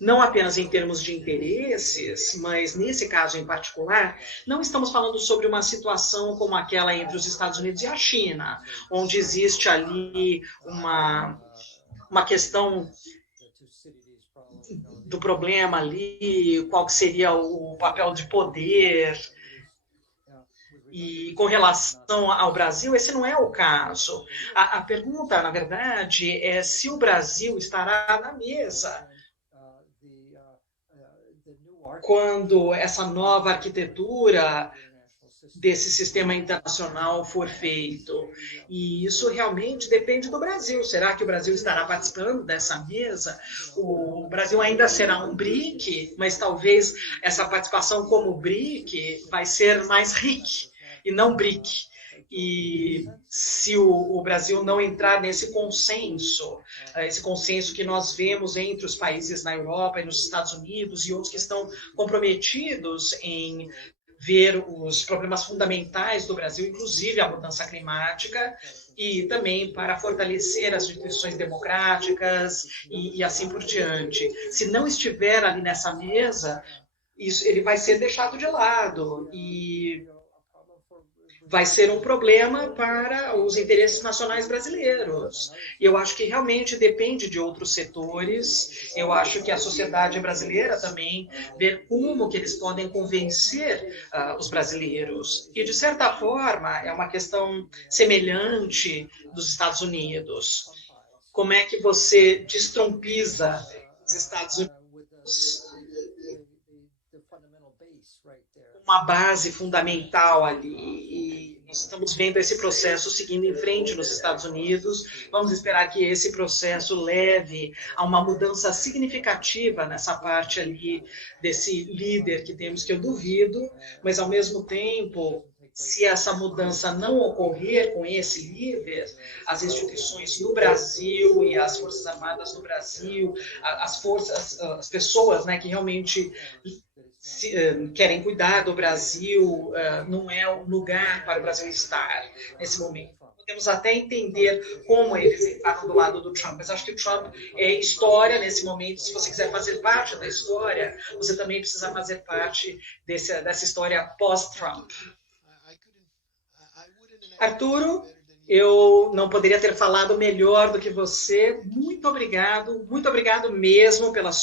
não apenas em termos de interesses, mas nesse caso em particular, não estamos falando sobre uma situação como aquela entre os Estados Unidos e a China, onde existe ali uma questão do problema ali, qual que seria o papel de poder. E com relação ao Brasil, esse não é o caso. A pergunta, na verdade, é se o Brasil estará na mesa quando essa nova arquitetura desse sistema internacional for feito. E isso realmente depende do Brasil. Será que o Brasil estará participando dessa mesa? O Brasil ainda será um BRIC, mas talvez essa participação como BRIC vai ser mais RIC e não BRIC. E se o Brasil não entrar nesse consenso, esse consenso que nós vemos entre os países na Europa e nos Estados Unidos e outros que estão comprometidos em ver os problemas fundamentais do Brasil, inclusive a mudança climática, e também para fortalecer as instituições democráticas e assim por diante. Se não estiver ali nessa mesa, ele vai ser deixado de lado e vai ser um problema para os interesses nacionais brasileiros. E eu acho que realmente depende de outros setores. Eu acho que a sociedade brasileira também ver como que eles podem convencer os brasileiros. E, de certa forma, é uma questão semelhante dos Estados Unidos. Como é que você destrompiza os Estados Unidos? Uma base fundamental ali. E nós estamos vendo esse processo seguindo em frente nos Estados Unidos. Vamos esperar que esse processo leve a uma mudança significativa nessa parte ali desse líder que temos, que eu duvido, mas ao mesmo tempo, se essa mudança não ocorrer com esse líder, as instituições no Brasil e as Forças Armadas no Brasil, as pessoas, né, que realmente querem cuidar do Brasil, não é o lugar para o Brasil estar nesse momento. Podemos até entender como eles estavam do lado do Trump, mas acho que o Trump é história nesse momento. Se você quiser fazer parte da história, você também precisa fazer parte dessa história pós-Trump. Arturo, eu não poderia ter falado melhor do que você. Muito obrigado mesmo pelos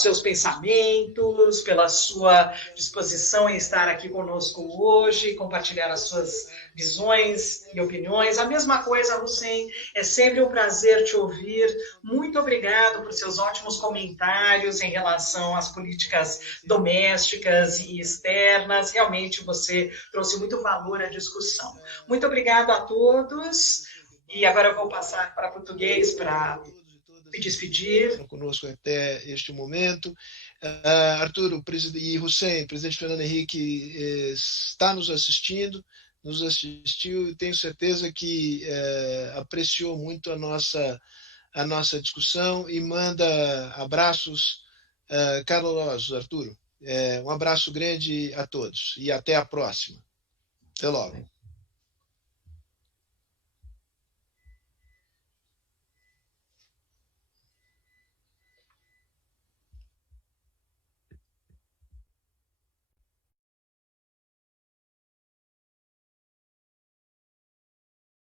seus pensamentos, pela sua disposição em estar aqui conosco hoje, compartilhar as suas visões e opiniões. A mesma coisa, Hussein, é sempre um prazer te ouvir. Muito obrigado por seus ótimos comentários em relação às políticas domésticas e externas. Realmente você trouxe muito valor à discussão. Muito obrigado a todos. E agora eu vou passar para português para me despedir. Conosco até este momento. Arturo e Hussein, presidente Fernando Henrique está nos assistiu e tenho certeza que apreciou muito a nossa discussão e manda abraços calorosos, Arturo. Um abraço grande a todos e até a próxima. Até logo.